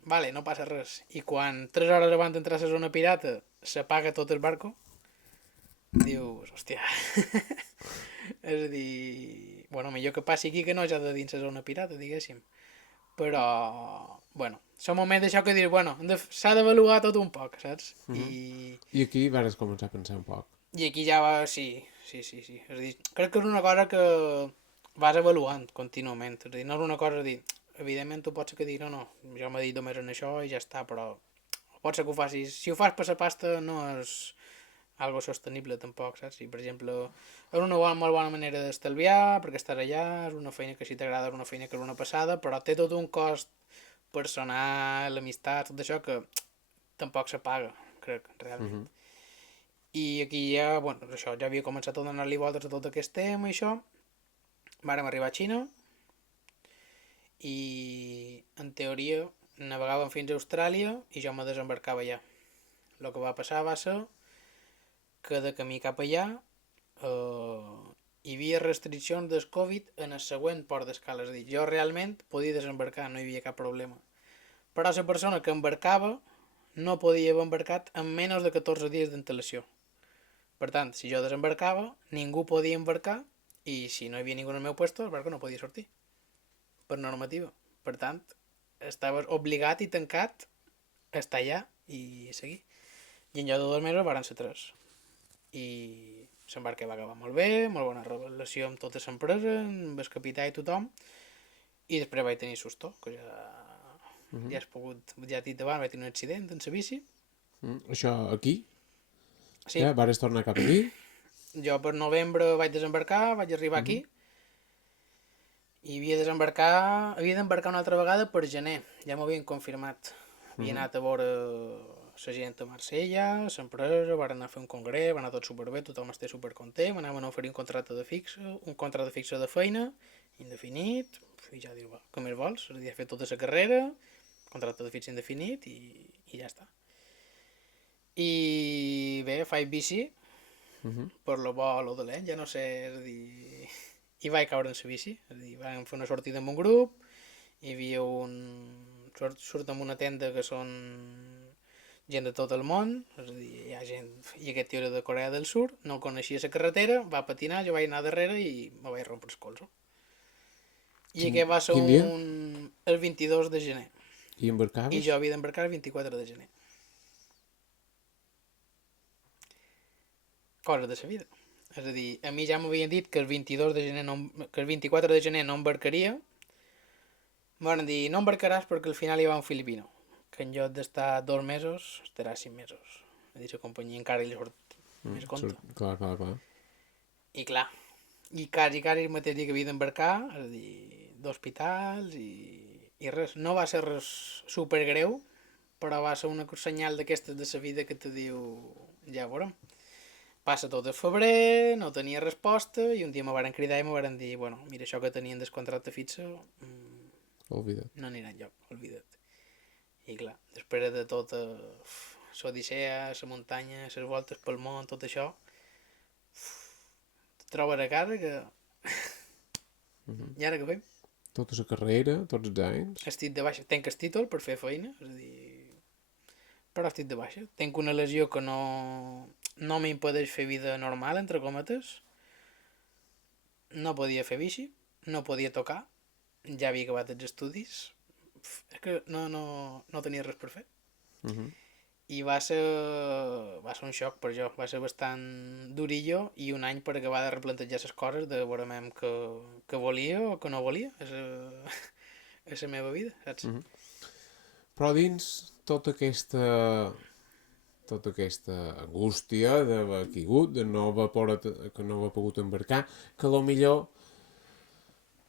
vale, no passa res. I quan 3 hores abans d'entrar a la zona pirata s'apaga tot el barco, dius, hòstia, és a dir, bueno, millor que passi aquí que no ja de dins la zona pirata, diguéssim. Però, bueno, són moments d'això que dius, bueno, s'ha d'avaluar tot un poc, saps? I aquí vas començar a pensar un poc. I aquí ja va, sí. És a dir, crec que és una cosa que vas avaluant contínuament. És a dir, no és una cosa de dir, evidentment tu pots ser que dir, no, jo m'he dit només en això i ja està, però pot ser que ho facis. Si ho fas per la pasta no és algo sostenible tampoc, saps? Si, per exemple, és una molt bona manera d'estalviar, perquè estàs allà, és una feina que si t'agrada és una feina que és una passada, però té tot un cost personal, l'amistat, tot això que tampoc se paga, crec, realment. I aquí ja, bueno, això, ja havia començat a donar-li voltes a tot aquest tema i això. Vàrem arribar a Xina i, en teoria, navegàvem fins a Austràlia i jo me desembarcava allà. El que va passar va ser que de camí cap allà hi havia restriccions del Covid en el següent port d'escala. És a dir, jo realment podia desembarcar, no hi havia cap problema. Però la persona que embarcava no podia haver embarcat en menys de 14 dies d'antelació. Per tant, si jo desembarcava, ningú podia embarcar i si no hi havia ningú en el meu puesto, el barco no podia sortir. Per normativa. Per tant, estaves obligat i tancat a estar allà i seguir. I en lloc de 2 mesos varen ser 3. I l'embarque va acabar molt bé, molt bona relació amb tota l'empresa, amb el capità i tothom, i després vaig tenir susto, que ja t'he dit abans, vaig tenir un accident en la bici. Això aquí? Sí. Ja, vas tornar cap aquí? Jo per novembre vaig desembarcar, vaig arribar aquí, i havia d'embarcar una altra vegada per gener, ja m'ho havien confirmat. Havia anat a veure la gent a Marsella, l'empresa, van anar a fer un congrés, va anar tot superbé, tothom esté supercontent, m'anaven a oferir un contracte de fixa de feina, indefinit, i ja diu, què més vols? És a dir, he fet tota la carrera, contracte de fixa indefinit i ja està. I bé, faig bici, per lo bo o lo dolent, ja no sé, és a dir, i vaig caure en la bici, és a dir, vam fer una sortida amb un grup, hi havia surt en una tenda que són gent de tot el món, és a dir, hi ha gent, i aquest tio era de Corea del Sur, no coneixia la carretera, va patinar, jo vaig anar darrere i me vaig rompre el colze. I aquest va ser el 22 de gener. I embarcaves? I jo havia d'embarcar el 24 de gener. Coses de la vida. És a dir, a mi ja m'havien dit que el 24 de gener no embarcaria. Em van dir, no embarcaràs perquè al final hi va un filipino, que en lloc d'estar 2 mesos, estarà 5 mesos. És a dir, la companyia encara li surt més compte. Clar. I clar, i quasi el mateix dia que havia d'embarcar, és a dir, d'hospitals I res, no va ser res supergreu, però va ser una senyal d'aquestes de la vida que te diu, ja veurem. Passa tot el febrer, no tenia resposta, i un dia me varen cridar i me varen dir, bueno, mira, això que tenien del contracte fixe Oblida't. no anirà enlloc, olvida't. I clar, després de tota l'odissea, la muntanya, les voltes pel món, tot això, te trobes a casa que... I ara què fem? Tota la carrera, tots els anys. Estic de baixa. Tenc el títol per fer feina, és a dir... Però estic de baixa. Tenc una lesió que no m'impedeix fer vida normal, entre cometes. No podia fer bici, no podia tocar, ja havia acabat els estudis. És que no tenia res per fer. I va ser un xoc per jo, va ser bastant durillo i un any per acabar de replantejar les coses, de veurem que volia o que no volia, és la meva vida, saps? Però dins tota aquesta angústia d'haver caigut, de no haver pogut embarcar, que millor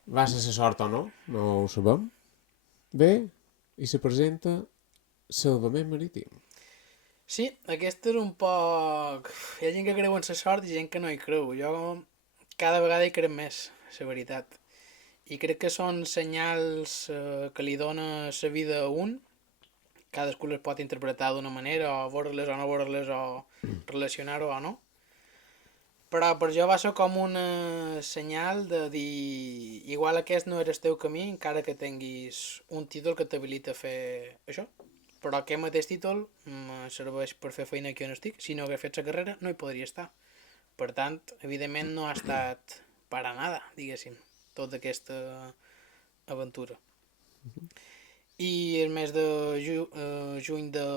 va ser la sort o no, no ho sabem. Bé, i se presenta Salvament Marítim. Sí, aquest és un poc... Hi ha gent que creu en la sort i gent que no hi creu. Jo cada vegada hi crec més, la veritat. I crec que són senyals que li dona la vida a un. Cadascú les pot interpretar d'una manera, o veure-les o no veure-les, o relacionar-ho o no. Però per jo va ser com una senyal de dir igual aquest no era el teu camí, encara que tinguis un títol que t'habilita a fer això. Però aquest mateix títol me serveix per fer feina aquí on estic. Si no hagués fet la carrera, no hi podria estar. Per tant, evidentment no ha estat per a nada, diguéssim, tota aquesta aventura. I el mes de juny de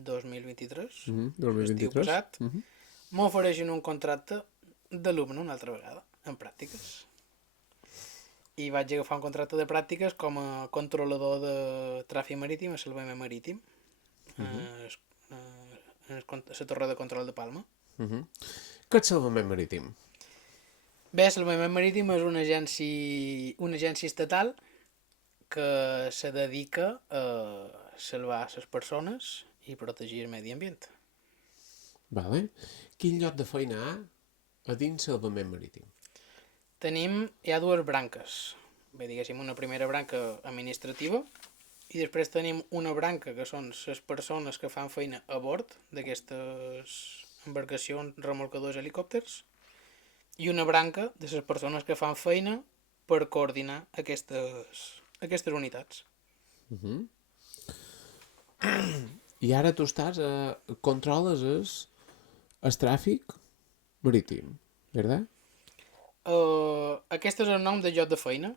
2023, l'estiu passat, m'ofereixen un contracte d'alumne una altra vegada, en pràctiques. I vaig agafar un contracte de pràctiques com a controlador de tràfic marítim a Salvament Marítim, a la torre de control de Palma. Què és Salvament Marítim? Bé, Salvament Marítim és una agència estatal que se dedica a salvar les persones i protegir el medi ambient. Vale. Quin lloc de feina hi ha a dins Salvament Marítim? Hi ha dues branques. Bé, diguéssim, una primera branca administrativa i després tenim una branca que són les persones que fan feina a bord d'aquestes embarcacions, remolcadors, helicòpters, i una branca de les persones que fan feina per coordinar aquestes unitats. I ara tu controles el tràfic marítim, verdad? Aquest és el nom de lloc de feina.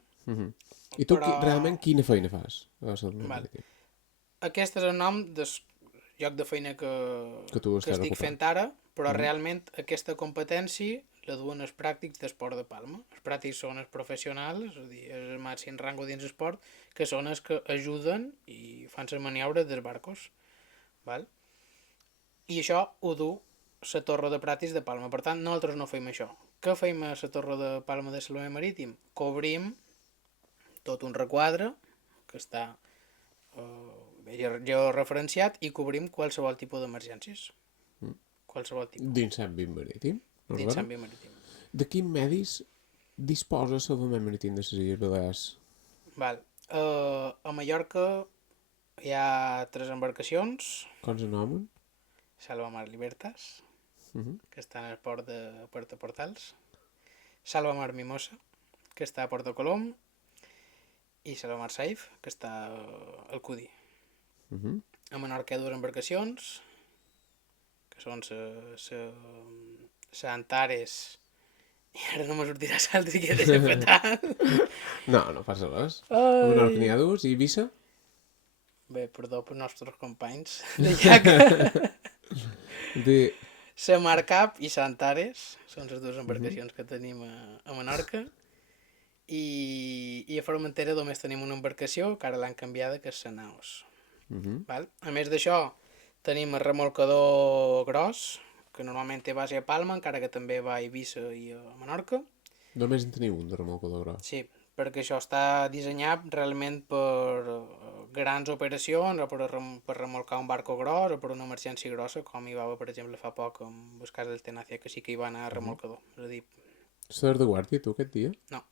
I tu realment quina feina fas a Salvament Marítim? Aquest és el nom del lloc de feina que estic fent ara, però realment aquesta competència la duen els pràctics d'esport de Palma. Els pràctics són els professionals, és a dir, el màxim rango dins l'esport, que són els que ajuden i fan les maniobres dels barcos. Val? I això ho du la torre de pràctics de Palma. Per tant, nosaltres no fem això. Què fem a la torre de Palma de Salvament Marítim? Cobrim tot un requadre que està georreferenciat i cobrim qualsevol tipus d'emergències. Qualsevol tipus. Dins l'àmbit marítim? Dins l'àmbit marítim. De quins medis disposa Salvament Marítim de les Illes Balears? Val. A Mallorca hi ha 3 embarcacions. Com se nomen? Salvamar Libertas, que està en el port de Puerto Portals, Salvamar Mimosa, que està a Porto Colom, i Salvamar Safe, que està al Cudi. A Menorca hi ha 2 embarcacions, que són la Antares, i ara no me sortirà l'altre que he de fatal. No passa res. A Menorca n'hi ha 2 i Eivissa? Bé, perdó pels nostres companys de llac. La Marcap i la Antares són les 2 embarcacions que tenim a Menorca, i a Formentera només tenim una embarcació que ara l'han canviada, que és la Naos. Val? A més d'això tenim el remolcador gros, que normalment té base a Palma, encara que també va a Eivissa i a Menorca. Només en teniu un de remolcador gros? Sí, perquè això està dissenyat realment per grans operacions o per remolcar un barco gros o per una emergència grossa, com hi va haver, per exemple, fa poc amb el cas del Tenacia, que sí que hi va anar a remolcador. És a dir, Estàs de guàrdia, tu, aquest dia? no.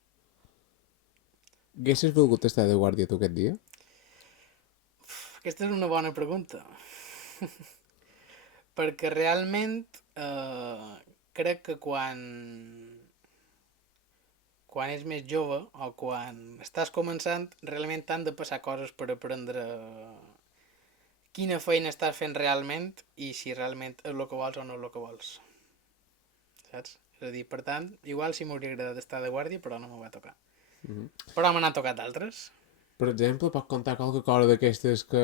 Haguessis volgut estar de guàrdia, tu, aquest dia? Aquesta és una bona pregunta. Perquè realment crec que quan és més jove o quan estàs començant, realment t'han de passar coses per aprendre quina feina estàs fent realment i si realment és el que vols o no és el que vols. Saps? És a dir, per tant, igual sí m'hauria agradat estar de guàrdia, però no m'ho va tocar. Però me n'han tocat altres. Per exemple, pots contar qualque cosa d'aquestes que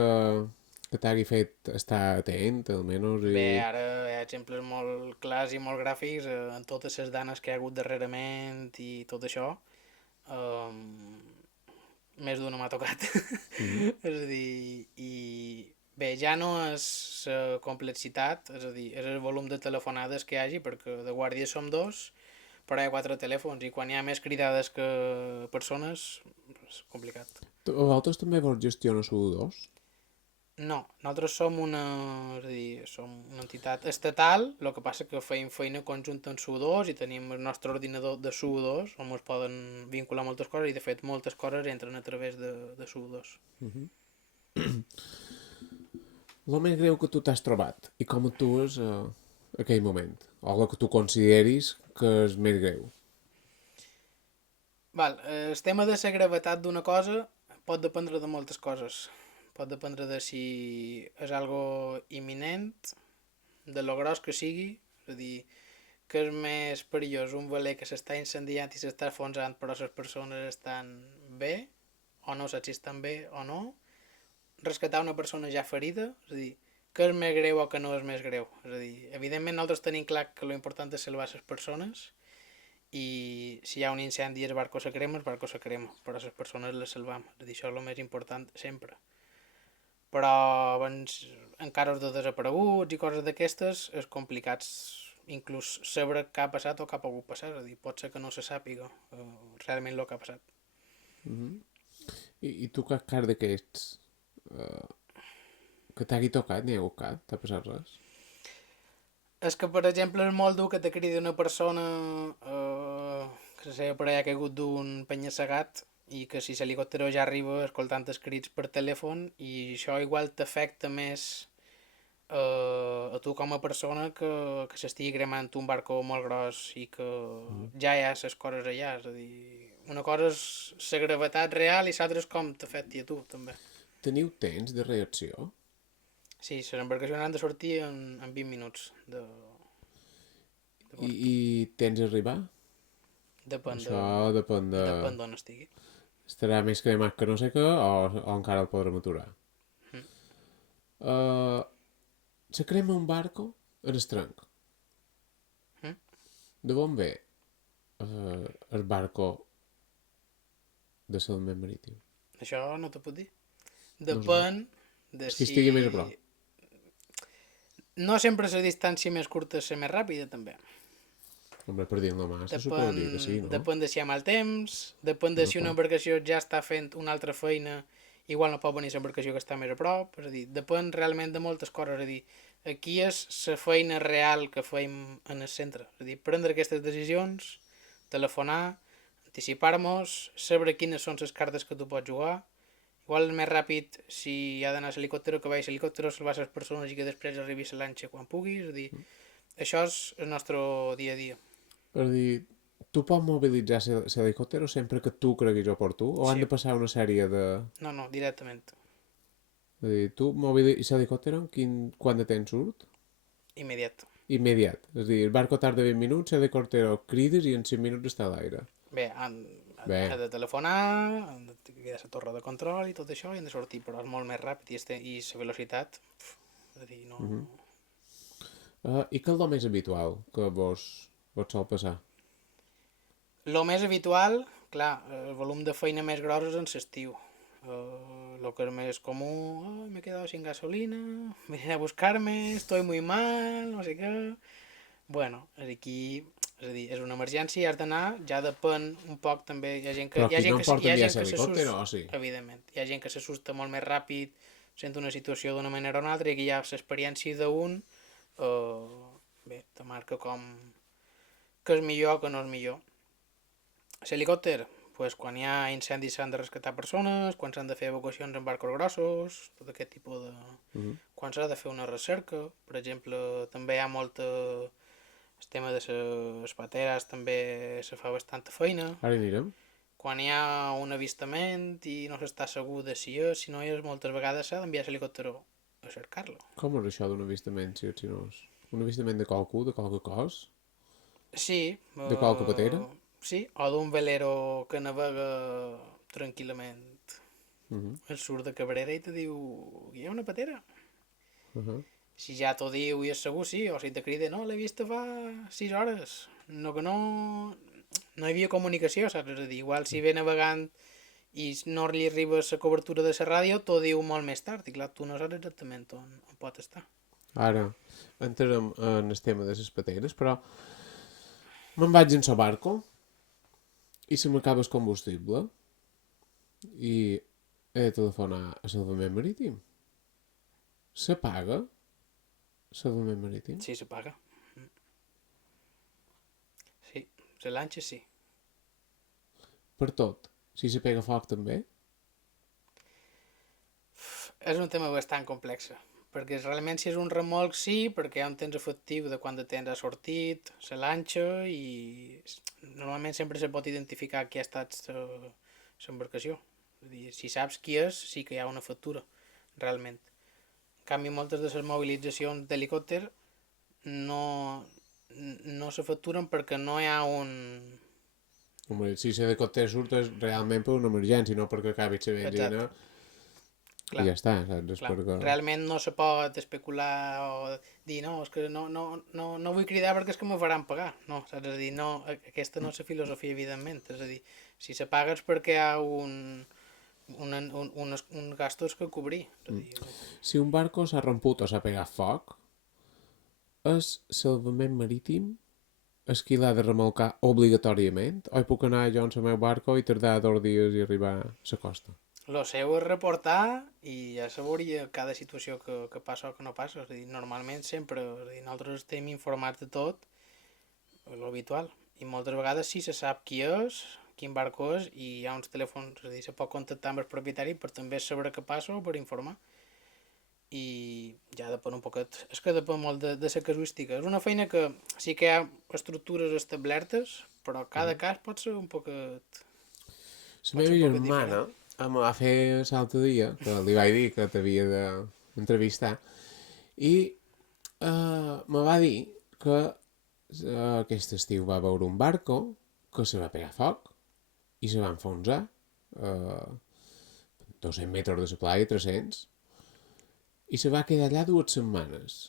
t'hagi fet estar atent, almenys, Bé, i... ara hi ha exemples molt clars i molt gràfics en totes les danes que hi ha hagut darrerament i tot això. Um, Més d'una m'ha tocat. És a dir, i bé, ja no és la complexitat, és a dir, és el volum de telefonades que hi hagi, perquè de guàrdia som dos, però hi ha 4 telèfons i quan hi ha més cridades que persones és complicat. Vosaltres també vos gestiona SU2? No, nosaltres som és a dir, som una entitat estatal, el que passa que feim feina conjunta amb SU2 i tenim el nostre ordinador de SU2 on es poden vincular moltes coses i de fet moltes coses entren a través de SU2. El més greu que tu t'has trobat i com actues a aquell moment, o el que tu consideris que és més greu. Val, el tema de la gravetat d'una cosa pot dependre de moltes coses. Pot dependre de si és algo imminent, de lo gros que sigui, és a dir, que és més perillós un veler que s'està incendiant i s'està enfonsant però les persones estan bé, o no saps si estan bé o no, rescatar una persona ja ferida, és a dir, que és més greu o que no és més greu. És a dir, evidentment nosaltres tenim clar que l'important és salvar les persones i si hi ha un incendi i el barco se crema, però les persones les salvam. És a dir, això és el més important sempre. Però abans, en casos de desapareguts i coses d'aquestes és complicat inclús saber què ha passat o què ha pogut passar. És a dir, pot ser que no se sàpiga realment el que ha passat. I tu cap cas d'aquests que t'hagi tocat, n'hi ha hagut cap? T'ha passat res? És que, per exemple, és molt dur que te cridi una persona que se seva per allà caigut d'un penya-segat i que si l'helicòptero ja arriba escoltant els crits per telèfon i això igual t'afecta més a tu com a persona que s'estigui cremant un barco molt gros i que ja hi ha les coses allà. És a dir, una cosa és la gravetat real i l'altra és com t'afecti a tu, també. Teniu temps de reacció? Sí, les embarcacions han de sortir en 20 minuts de I tens a arribar? Depèn Això depèn de... depèn d'on estigui. Estarà més cremat que no sé què o encara el podrem aturar? Se crema un barco en estrenc. De on ve el barco de salvament marítim? Això no t'ho puc dir. Depèn de És que si... estigui més a prop. No sempre la distància més curta és la més ràpida, també. Hombre, per dir-ne massa, suposaria que sí, no? Depèn de si hi ha mal temps, depèn de si una embarcació ja està fent una altra feina, igual no pot venir l'embarcació que està més a prop, és a dir, depèn realment de moltes coses, és a dir, aquí és la feina real que feim en el centre, és a dir, prendre aquestes decisions, telefonar, anticipar-nos, saber quines són les cartes que tu pots jugar, igual és més ràpid si hi ha d'anar a l'helicòptero que vagi a l'helicòptero, salvar les persones i que després arribi la lanxa quan puguis, és a dir, això és el nostre dia a dia. És a dir, tu pots mobilitzar l'helicòptero sempre que tu creguis oportú o han Sí. de passar una sèrie de... No, directament. És a dir, tu mobilitzes l'helicòptero quant de temps surt? Immediat. Immediat. És a dir, el barco tarda 20 minuts, l'helicòptero crides i en 5 minuts està a l'aire. Bé, Bé. han de telefonar, han de quedar la torre de control i tot això, i han de sortir, però és molt més ràpid i la velocitat, és a dir, no... I què és el més habitual que vos sol passar? Lo més habitual, clar, el volum de feina més gros és en l'estiu. Lo que és més comú, oh, me he quedado sin gasolina, vienen a buscarme, estoy muy mal, no sé què... Bueno, aquí És a dir, és una emergència i has d'anar, ja depèn un poc també, hi ha gent que... Però aquí no em porta hi ha enviar gent que l'helicòpter, o sí? evidentment, hi ha gent que s'assusta molt més ràpid, sent una situació d'una manera o una altra, i aquí hi ha l'experiència d'un, bé, te marca com que és millor o que no és millor. L'helicòpter, pues, quan hi ha incendis s'han de rescatar persones, quan s'han de fer evacuacions en barcos grossos, tot aquest tipus de... Quan s'ha de fer una recerca, per exemple, també hi ha molta... El tema de les pateres també se fa bastanta feina. Ara anirem. Quan hi ha un avistament i no s'està segur de si és, si no és, moltes vegades s'ha d'enviar l'helicòpter a cercar-lo. Com és això d'un avistament, si ets si no és? Un avistament de qualcú, de qualque cos? Sí. De qualque patera? Sí, o d'un velero que navega tranquil·lament. El surt de Cabrera i te diu, hi ha una patera. Si ja t'ho diu i és segur, sí, o si te crida, no, l'he vista fa 6 hores. No que no hi havia comunicació, saps? És a dir, igual si ve navegant i no li arriba la cobertura de la ràdio, t'ho diu molt més tard, i clar, tu no saps exactament on pot estar. Ara entrem en el tema de les pateres, però me'n vaig en el barco i se m'acaba el combustible i he de telefonar a Salvament Marítim. Se paga Salvament Marítim? Sí, se paga. Sí, la lanxa sí. Per tot. Si se pega foc també? És un tema bastant complex, perquè realment si és un remolc sí, perquè hi ha un temps efectiu de quan de temps ha sortit, la lanxa, i normalment sempre se pot identificar qui ha estat l'embarcació. És a dir, si saps qui és, sí que hi ha una factura, realment. En canvi, moltes de les mobilitzacions d'helicòpter no se facturen perquè no hi ha un... Home, si l'helicòpter surt és realment per una emergència, no perquè acabi la benzina. Clar, i ja està, saps? clar. Perquè... Realment no se pot especular o dir no, és que no vull cridar perquè és que me faran pagar. No, saps? És a dir, no, aquesta no és la filosofia, evidentment. És a dir, si se paga és perquè hi ha uns gastos que cobrir. És a dir, Si un barco s'ha romput o s'ha pegat foc, és Salvament Marítim és qui l'ha de remolcar obligatòriament? O hi puc anar jo en el meu barco i tardar 2 dies i arribar a la costa? lo seu és reportar i ja se veuria cada situació que passa o que no passa. És a dir, normalment sempre, és a dir, nosaltres estem informats de tot, l'habitual. I moltes vegades sí se sap qui és, quin barco és, i hi ha uns telèfons, és a dir, se pot contactar amb el propietari per també saber què passa o per informar. I ja depèn un poquet, és que depèn molt de la casuística. És una feina que sí que hi ha estructures establertes, però cada cas pot ser un poquet... La meva germana em va fer l'altre dia, que li vaig dir que t'havia d'entrevistar, i me va dir que aquest estiu va veure un barco que se va pegar foc i se va enfonsar a 200 metres de la playa, 300, i se va quedar allà 2 setmanes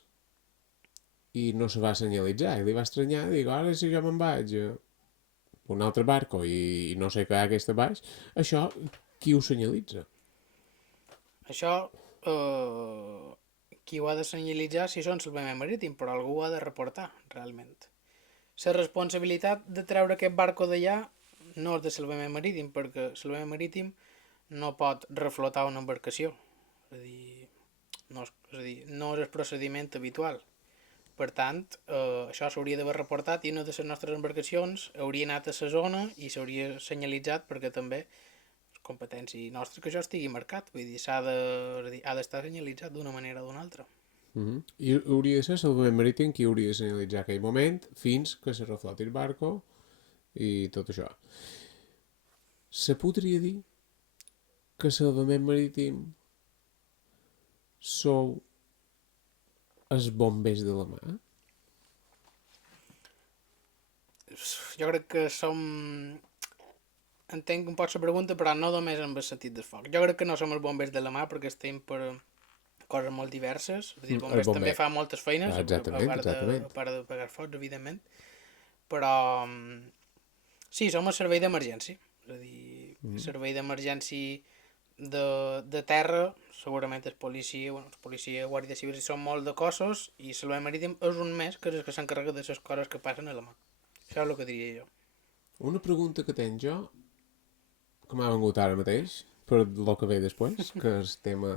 i no se va senyalitzar i li va estranyar i dic, ara si jo me'n vaig a un altre barco i no sé què hi ha aquesta baix, això qui ho senyalitza? Això, qui ho ha de senyalitzar si són salvament marítim, però algú ho ha de reportar, realment. La responsabilitat de treure aquest barco d'allà no és de salvament marítim, perquè salvament marítim no pot reflotar una embarcació. És a dir, no és el procediment habitual. Per tant, això s'hauria d'haver reportat i una de les nostres embarcacions hauria anat a la zona i s'hauria senyalitzat perquè també és competència nostra que això estigui marcat. Vull dir, ha d'estar senyalitzat d'una manera o d'una altra. I hauria de ser Salvament Marítim qui hauria de senyalitzar aquell moment fins que se refloti el barco i tot això. Se podria dir que Salvament Marítim sou els bombers de la mà? Jo crec que som... Entenc un poc la pregunta, però no només amb el sentit del foc. Jo crec que no som els bombers de la mà perquè estem per coses molt diverses. És a dir, els bombers també fa moltes feines, exactament. a part de pegar focs, evidentment. Però sí, som el servei d'emergència. És a dir, el servei d'emergència de terra, segurament és policia, guàrdia civil, són molt de cossos, i Salvament Marítim és un més que és el que s'encarrega de les coses que passen a la mà. Això és el que diria jo. Una pregunta que tenc jo, que m'ha vengut ara mateix, per el que ve després, que és el tema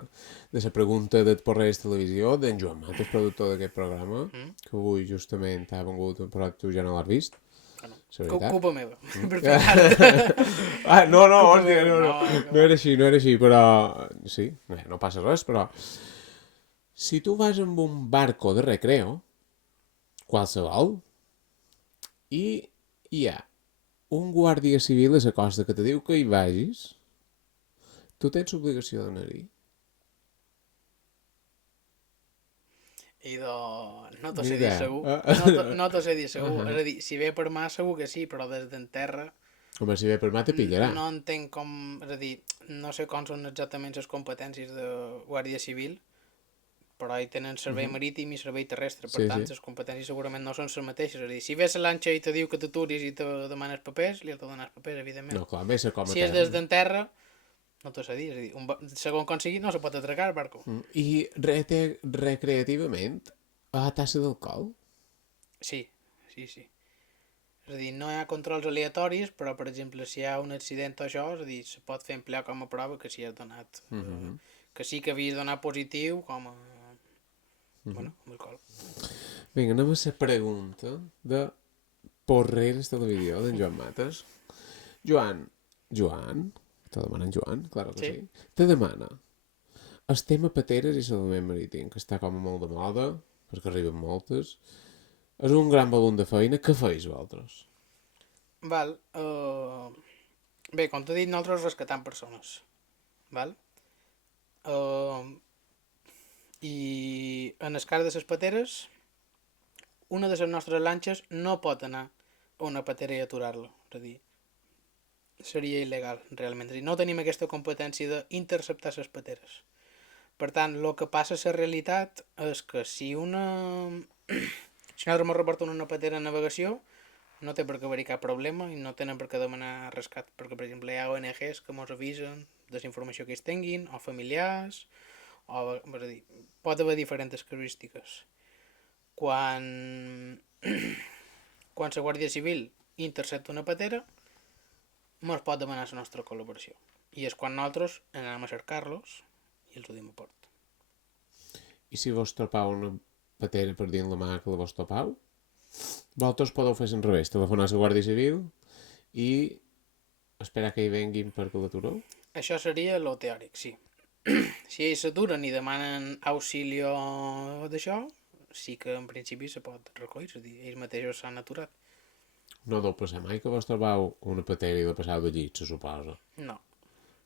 de la pregunta del Porreig Televisió, d'en Joan Mates, productor d'aquest programa, que avui justament ha vengut, però tu ja no l'has vist, Bueno, és la veritat. culpa meva, per fer tard. No, Culpa hòstia, meva, no era així, no era així, però... Sí, no passa res, però... Si tu vas amb un barco de recreo, qualsevol, i hi ha un guàrdia civil a la costa que te diu que hi vagis, tu tens obligació d'anar-hi. I no t'ho Ni sé dir idea. segur. No t'ho sé dir segur. És a dir, si ve per mà segur que sí, però des d'en terra Home, si ve per mà te pillarà. no entenc com... És a dir, no sé com són exactament les competències de Guàrdia Civil, però hi tenen servei marítim i servei terrestre, per Sí, tant, sí. les competències segurament no són les mateixes. És a dir, si ve la lanxa i te diu que t'aturis i te demanes papers, li has de donar els papers, evidentment. No, clar, ve ser com a Si és des terra. d'en terra, no t'ho sé dir. És a dir, segons com sigui, no se pot atracar el barco. I recreativament, a tassa d'alcohol? Sí, sí, sí. És a dir, no hi ha controls aleatoris, però, per exemple, si hi ha un accident o això, és a dir, se pot fer emplear com a prova que si has donat... que sí que havies donat positiu com a... Bueno, amb alcohol. Vinga, anem a la pregunta de Porreres Televisió, d'en Joan Mates. Joan, te demanen Joan, claro que Sí. sí. Te demana el tema pateres i salvament marítim, que està com a molt de moda, perquè arriben moltes. És un gran volum de feina. Què feis vosaltres? Val. Bé, com t'he dit, nosaltres rescatam persones. Val? I en el cas de les pateres, una de les nostres lanxes no pot anar a una patera i aturar-la. És a dir, seria il·legal, realment. És a dir, no tenim aquesta competència d'interceptar les pateres. Per tant, el que passa a la realitat és que si nosaltres ens reporten una patera en navegació, no té per què haver-hi cap problema i no tenen per què demanar rescat, perquè, per exemple, hi ha ONGs que ens avisen de la informació que ells tinguin, o familiars, o, és a dir, pot haver diferents casuístiques. Quan la Guàrdia Civil intercepta una patera, ens pot demanar la nostra col·laboració. I és quan nosaltres anem a cercar-los i els ho dim a port. I si vos topau una patera per dins la mà que la vos topau, vosaltres podeu fer al revés, telefonar a la Guàrdia Civil i esperar que hi venguin perquè l'atureu? Això seria lo teòric, sí. Si ells s'aturen i demanen auxilio d'això, sí que en principi se pot recollir, és a dir, ells mateixos s'han aturat. No deu passar mai que vos trobau una patera i la passau de llit, se suposa. No.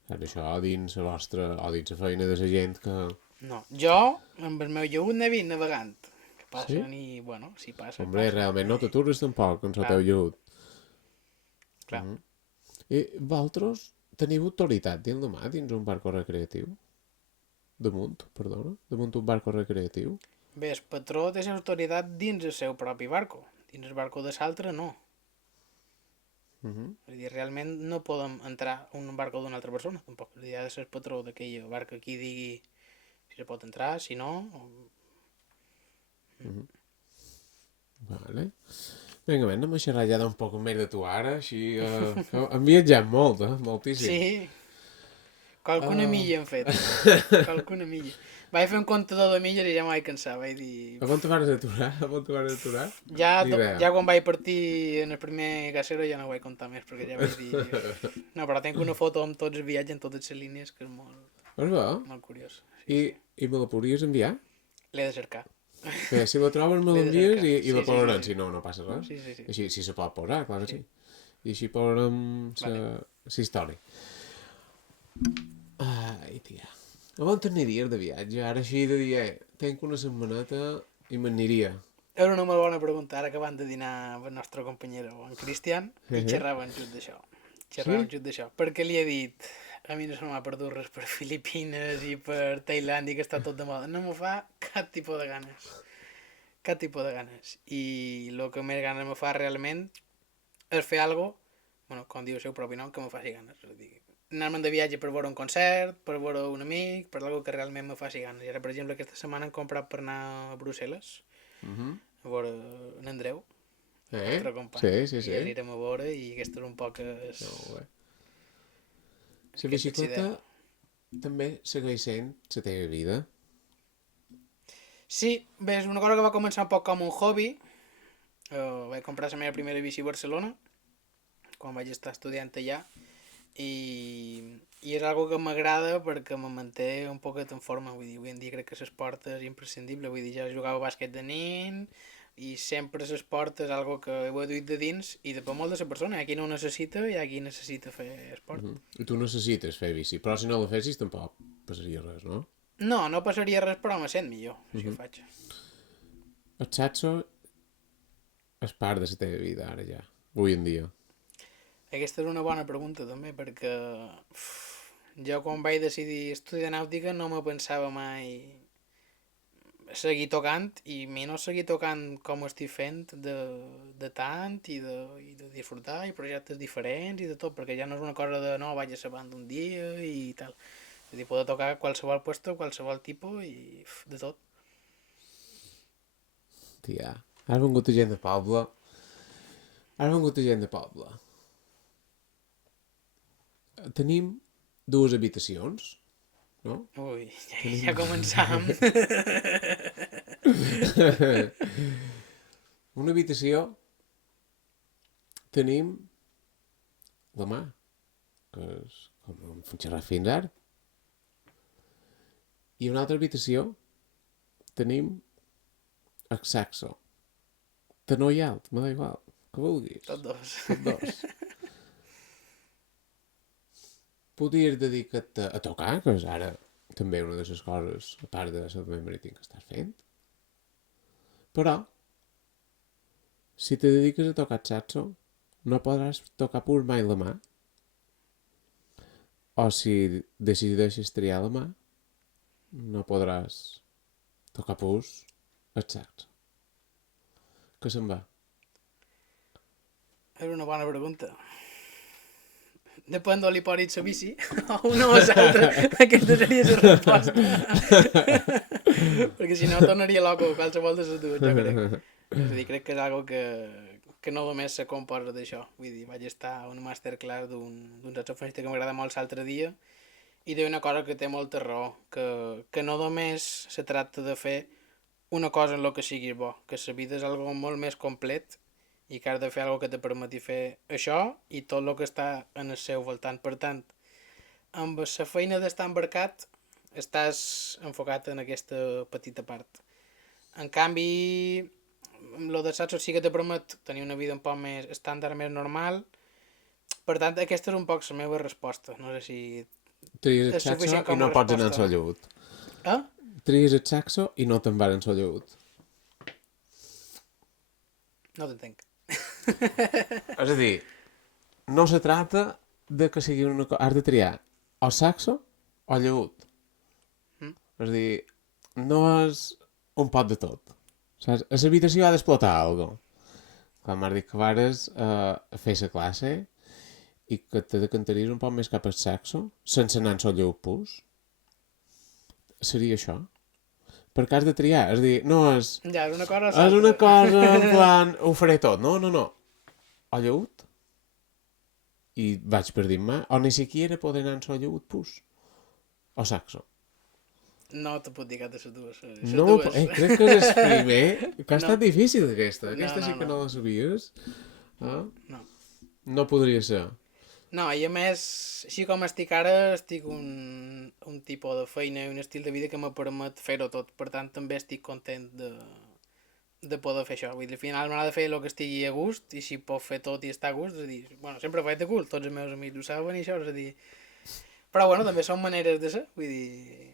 Saps això dins la vostra, o dins la feina de la gent que... No. Jo, amb el meu lleut, n'he vist navegant. Que passen Sí? i, bueno, si passa, Hombre, passa. realment no t'atures tampoc en el Clar. teu llit. Clar. I vosaltres teniu autoritat dins la mà, dins un barco recreatiu? Damunt, perdona? Damunt un barco recreatiu? Bé, el patró té l'autoritat dins el seu propi barco. Dins el barco de l'altre, no. És a dir, realment no podem entrar a un barco d'una altra persona, tampoc. És a dir, ha de ser el patró d'aquella barca qui digui si se pot entrar, si no... Vale. Vinga, bé, anem a xerrar ja d'un poc més de tu ara, així... hem viatjat molt, moltíssim. Sí, qualcuna milla hem fet. Qualcuna milla. Vaig fer un comptador de milles i ja m'ho vaig cansar. Vaig dir... A on te vas aturar? A on te vas aturar? Ja, Ni idea. ja quan vaig partir en el primer gasero ja no ho vaig comptar més, perquè ja vaig dir... No, però tinc una foto amb tots els viatges en totes les línies que és molt, És bo? molt curiós. Sí, I me la podries enviar? l'he de cercar. Bé, si la trobes me L'he de l'envies cercar. i la Sí, sí, posarem, sí. si no, no passa res. Sí, sí, sí. Així, si se pot posar, clar que sí. I així posarem la història. Ai, tia. A on t'aniries de viatge? Ara així de dir, tenc una setmaneta i m'aniria. Era una molt bona pregunta, ara acabant de dinar amb el nostre companyero, en Cristian, i xerraven just d'això. Just d'això. Perquè li he dit, a mi no se m'ha perdut res per Filipines i per Tailàndia, que està tot de moda. No m'ho fa cap tipus de ganes. Cap tipus de ganes. I el que més ganes me fa realment és fer algo, bueno, com diu el seu propi nom, que me faci ganes. És a dir, anar-me'n de viatge per veure un concert, per veure un amic, per algo que realment me faci ganes. I ara, per exemple, aquesta setmana hem comprat per anar a Brussel·les, a veure en Andreu, altre company. Sí. I anirem a veure i aquesta és un poc Molt bé. La aquesta bicicleta idea. també segueix sent la teva vida. Sí, bé, és una cosa que va començar un poc com un hobby. Vaig comprar la meva primera bici a Barcelona, quan vaig estar estudiant allà, i és algo que m'agrada perquè me manté un poquet en forma. Vull dir, avui en dia crec que l'esport és imprescindible. Vull dir, jo jugava a bàsquet de nin i sempre l'esport és algo que ho he duit de dins i depèn molt de la persona. Hi ha qui no ho necessita i hi ha qui necessita fer esport. I tu necessites fer bici, però si no la fessis tampoc passaria res, no? No passaria res, però me sent millor si ho faig. El saxo és part de la teva vida ara ja, avui en dia. Aquesta és una bona pregunta també, perquè jo quan vaig decidir estudiar nàutica no me pensava mai seguir tocant i menys seguir tocant com ho estic fent de tant i de disfrutar i projectes diferents i de tot, perquè ja no és una cosa de no, vaig a la banda un dia i tal. És a dir, poder tocar qualsevol puesto, qualsevol tipus i de tot. Tia, has vengut gent de poble. Has vengut gent de poble. Tenim dues habitacions, no? Ui, ja començam. Una habitació tenim la mà, que és com hem xerrat fins ara. I una altra habitació tenim el saxo. Tenor i alt, me da igual, que vulguis. Tots dos. Tots dos. Podries dedicar-te a tocar, que és ara també una de les coses, a part de la memorating que estàs fent. Però, si te dediques a tocar el saxo, no podràs tocar pur mai la mà. O si decideixes triar la mà, no podràs tocar pus el saxo. Què se'n va? És una bona pregunta. Depèn d'on li posis la bici, o una o l'altra, aquesta seria la resposta. Perquè si no tornaria loco qualsevol de les dues, jo crec. És a dir, crec que és algo que no només se composa d'això. Vull dir, vaig estar a un masterclass d'un saxofonista que m'agrada molt l'altre dia i deia una cosa que té molta raó, que no només se tracta de fer una cosa en lo que siguis bo, que la vida és algo molt més complet i que has de fer alguna que te permeti fer això i tot el que està en el seu voltant. Per tant, amb la feina d'estar embarcat estàs enfocat en aquesta petita part. En canvi, lo de saxo sí que te permet tenir una vida un poc més estàndard, més normal. Per tant, aquesta és un poc la meva resposta. No sé si Tries el és saxo suficient i com a no pots anar en resposta. sollut. Eh? Tries el saxo i no te'n van en sollut. No t'entenc. És a dir, no se trata de que sigui una cosa... Has de triar o saxo o lleut. És a dir, no és un pot de tot. Saps? A l'habitació ha d'explotar alguna cosa. Quan m'has dit que vares fer la classe i que te decantaries un poc més cap al saxo, sense anar en sol lleut pus, seria això. Perquè has de triar, és a dir, no és... Ja, és una cosa o És una l'altra. cosa, en plan, ho faré tot. No. O lleut, i vaig perdint-me, o ni siquiera poder anar en sol lleut pus. O saxo. No te puc dir cap de les dues. Les No, dues. crec que és el primer, que ha No. estat difícil aquesta. Aquesta No, sí que no. no la sabies. Ah? No. No podria ser. No, i a més, així com estic ara, estic un tipus de feina i un estil de vida que me permet fer-ho tot. Per tant, també estic content de poder fer això. Vull dir, al final m'agrada fer el que estigui a gust i si puc fer tot i estar a gust, és a dir, bueno, sempre ho faig de cul, tots els meus amics ho saben i això, és a dir... Però bueno, també són maneres de ser, vull dir...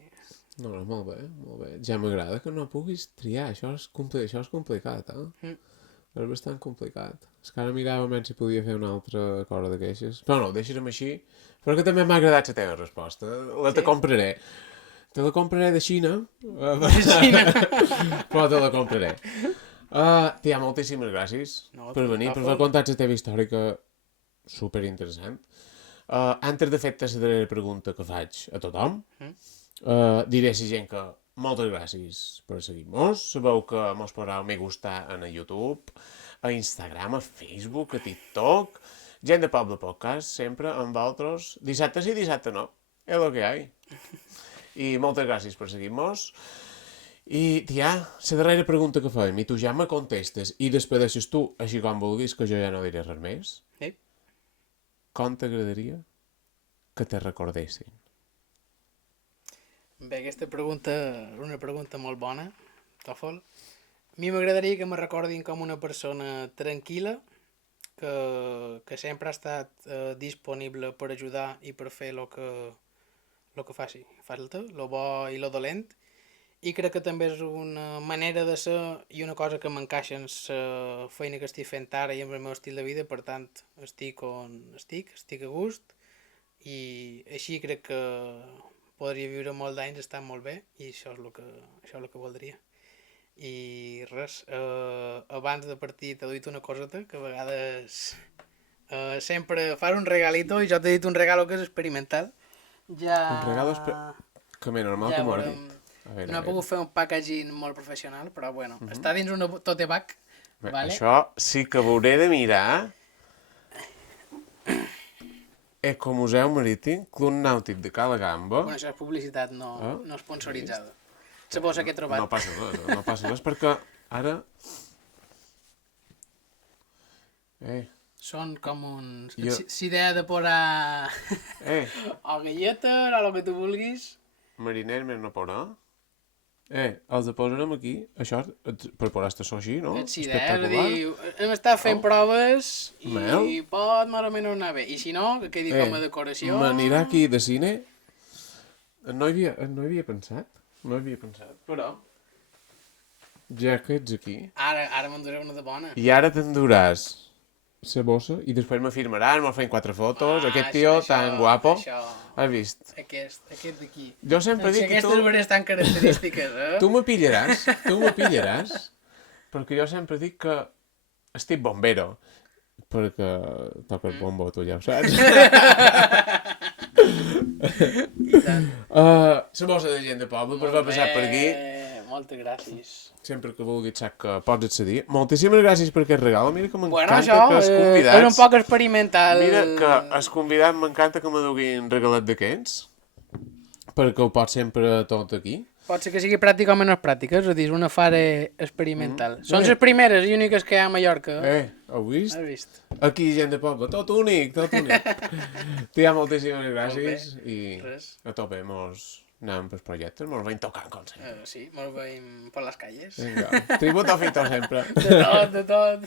No, molt bé, molt bé. Ja m'agrada que no puguis triar, això és complicat, És bastant complicat. És que ara mirava menys si podia fer una altra cosa de queixes. Però no, deixa'm així. Però que també m'ha agradat la teva resposta. Te compraré. Te la compraré de Xina. Però te la compraré. Tia, moltíssimes gràcies per venir, per haver contat la teva històrica superinteressant. Antes de fer-te la darrera pregunta que faig a tothom, diré a la gent que moltes gràcies per seguir-nos. Sabeu que mos podreu me gustar en YouTube, a Instagram, a Facebook, a TikTok. Gent de Poble Podcast, sempre amb vosaltres. Dissabte sí, dissabte no. És el que hi ha. I moltes gràcies per seguir-nos. I, tia, la darrera pregunta que fem, i tu ja me contestes i despedeixes tu, així com vulguis, que jo ja no diré res més. Sí. Com t'agradaria que te recordessin? Bé, aquesta pregunta és una pregunta molt bona, Tòfol. A mi m'agradaria que me recordin com una persona tranquil·la, que sempre ha estat disponible per ajudar i per fer el que faci falta, lo bo i lo dolent, i crec que també és una manera de ser i una cosa que m'encaixa en la feina que estic fent ara i amb el meu estil de vida, per tant estic on estic a gust, i així crec que podria viure molt d'anys, estar molt bé, i això és el que voldria. I res, abans de partir t'he dit una coseta que a vegades sempre fas un regalito i jo t'he dit un regalo que és experimental. Ja... Un regalo que m'he normal ja que m'ho veurem. dit. No he pogut fer un packaging molt professional, però bueno, està dins una tote bag. Bé, Vale? això sí que ho hauré de mirar. Ecomuseu Marítim, Club Nàutic de Cala Gamba. Bueno, això és publicitat no sponsoritzada. La bossa que he trobat. No passa res, no passa res, perquè ara... Són com uns... Jo- Si idea de posar... o galletes o el que tu vulguis. Mariner més no podrà? Els posarem aquí, això, per posar-te això així, no? Si idea, és a dir, hem estat fent proves i Mel. pot més o menys anar bé. I si no, que quedi com a decoració... M'anirà aquí de cine. No hi havia pensat, però... Ja que ets aquí... Ara m'enduré una de bona. I ara t'enduràs la bossa i després m'afirmaran, m'ho fem 4 fotos, aquest tio tan guapo. Això, Has vist? aquest d'aquí. Jo sempre dic que tu... Aquestes veres tan característiques, Tu me pillaràs, perquè jo sempre dic que estic bombero, perquè toca el bombo, tu ja ho saps. I tant. La bossa de gent de poble, per haver passat per aquí. Moltes gràcies. Sempre que vulguis saps que pots accedir. Moltíssimes gràcies per aquest regal. Mira que Bueno, m'encanta això que els és convidats... un poc experimental. Mira que els convidats m'encanta que me duguin regalet d'aquests, perquè ho pots sempre tot aquí. Pot ser que sigui pràctica o menys pràctica, és a dir, una fase experimental. Són Bé. les primeres i úniques que hi ha a Mallorca. Heu vist? Has vist? Aquí gent de poble, tot únic. Tia, moltíssimes gràcies i Res. a tope mos anem pels projectes, mos veiem tocant com sempre. Sí, molt veiem per les calles. Vinga, tributo a Fito sempre. De tot, de tot.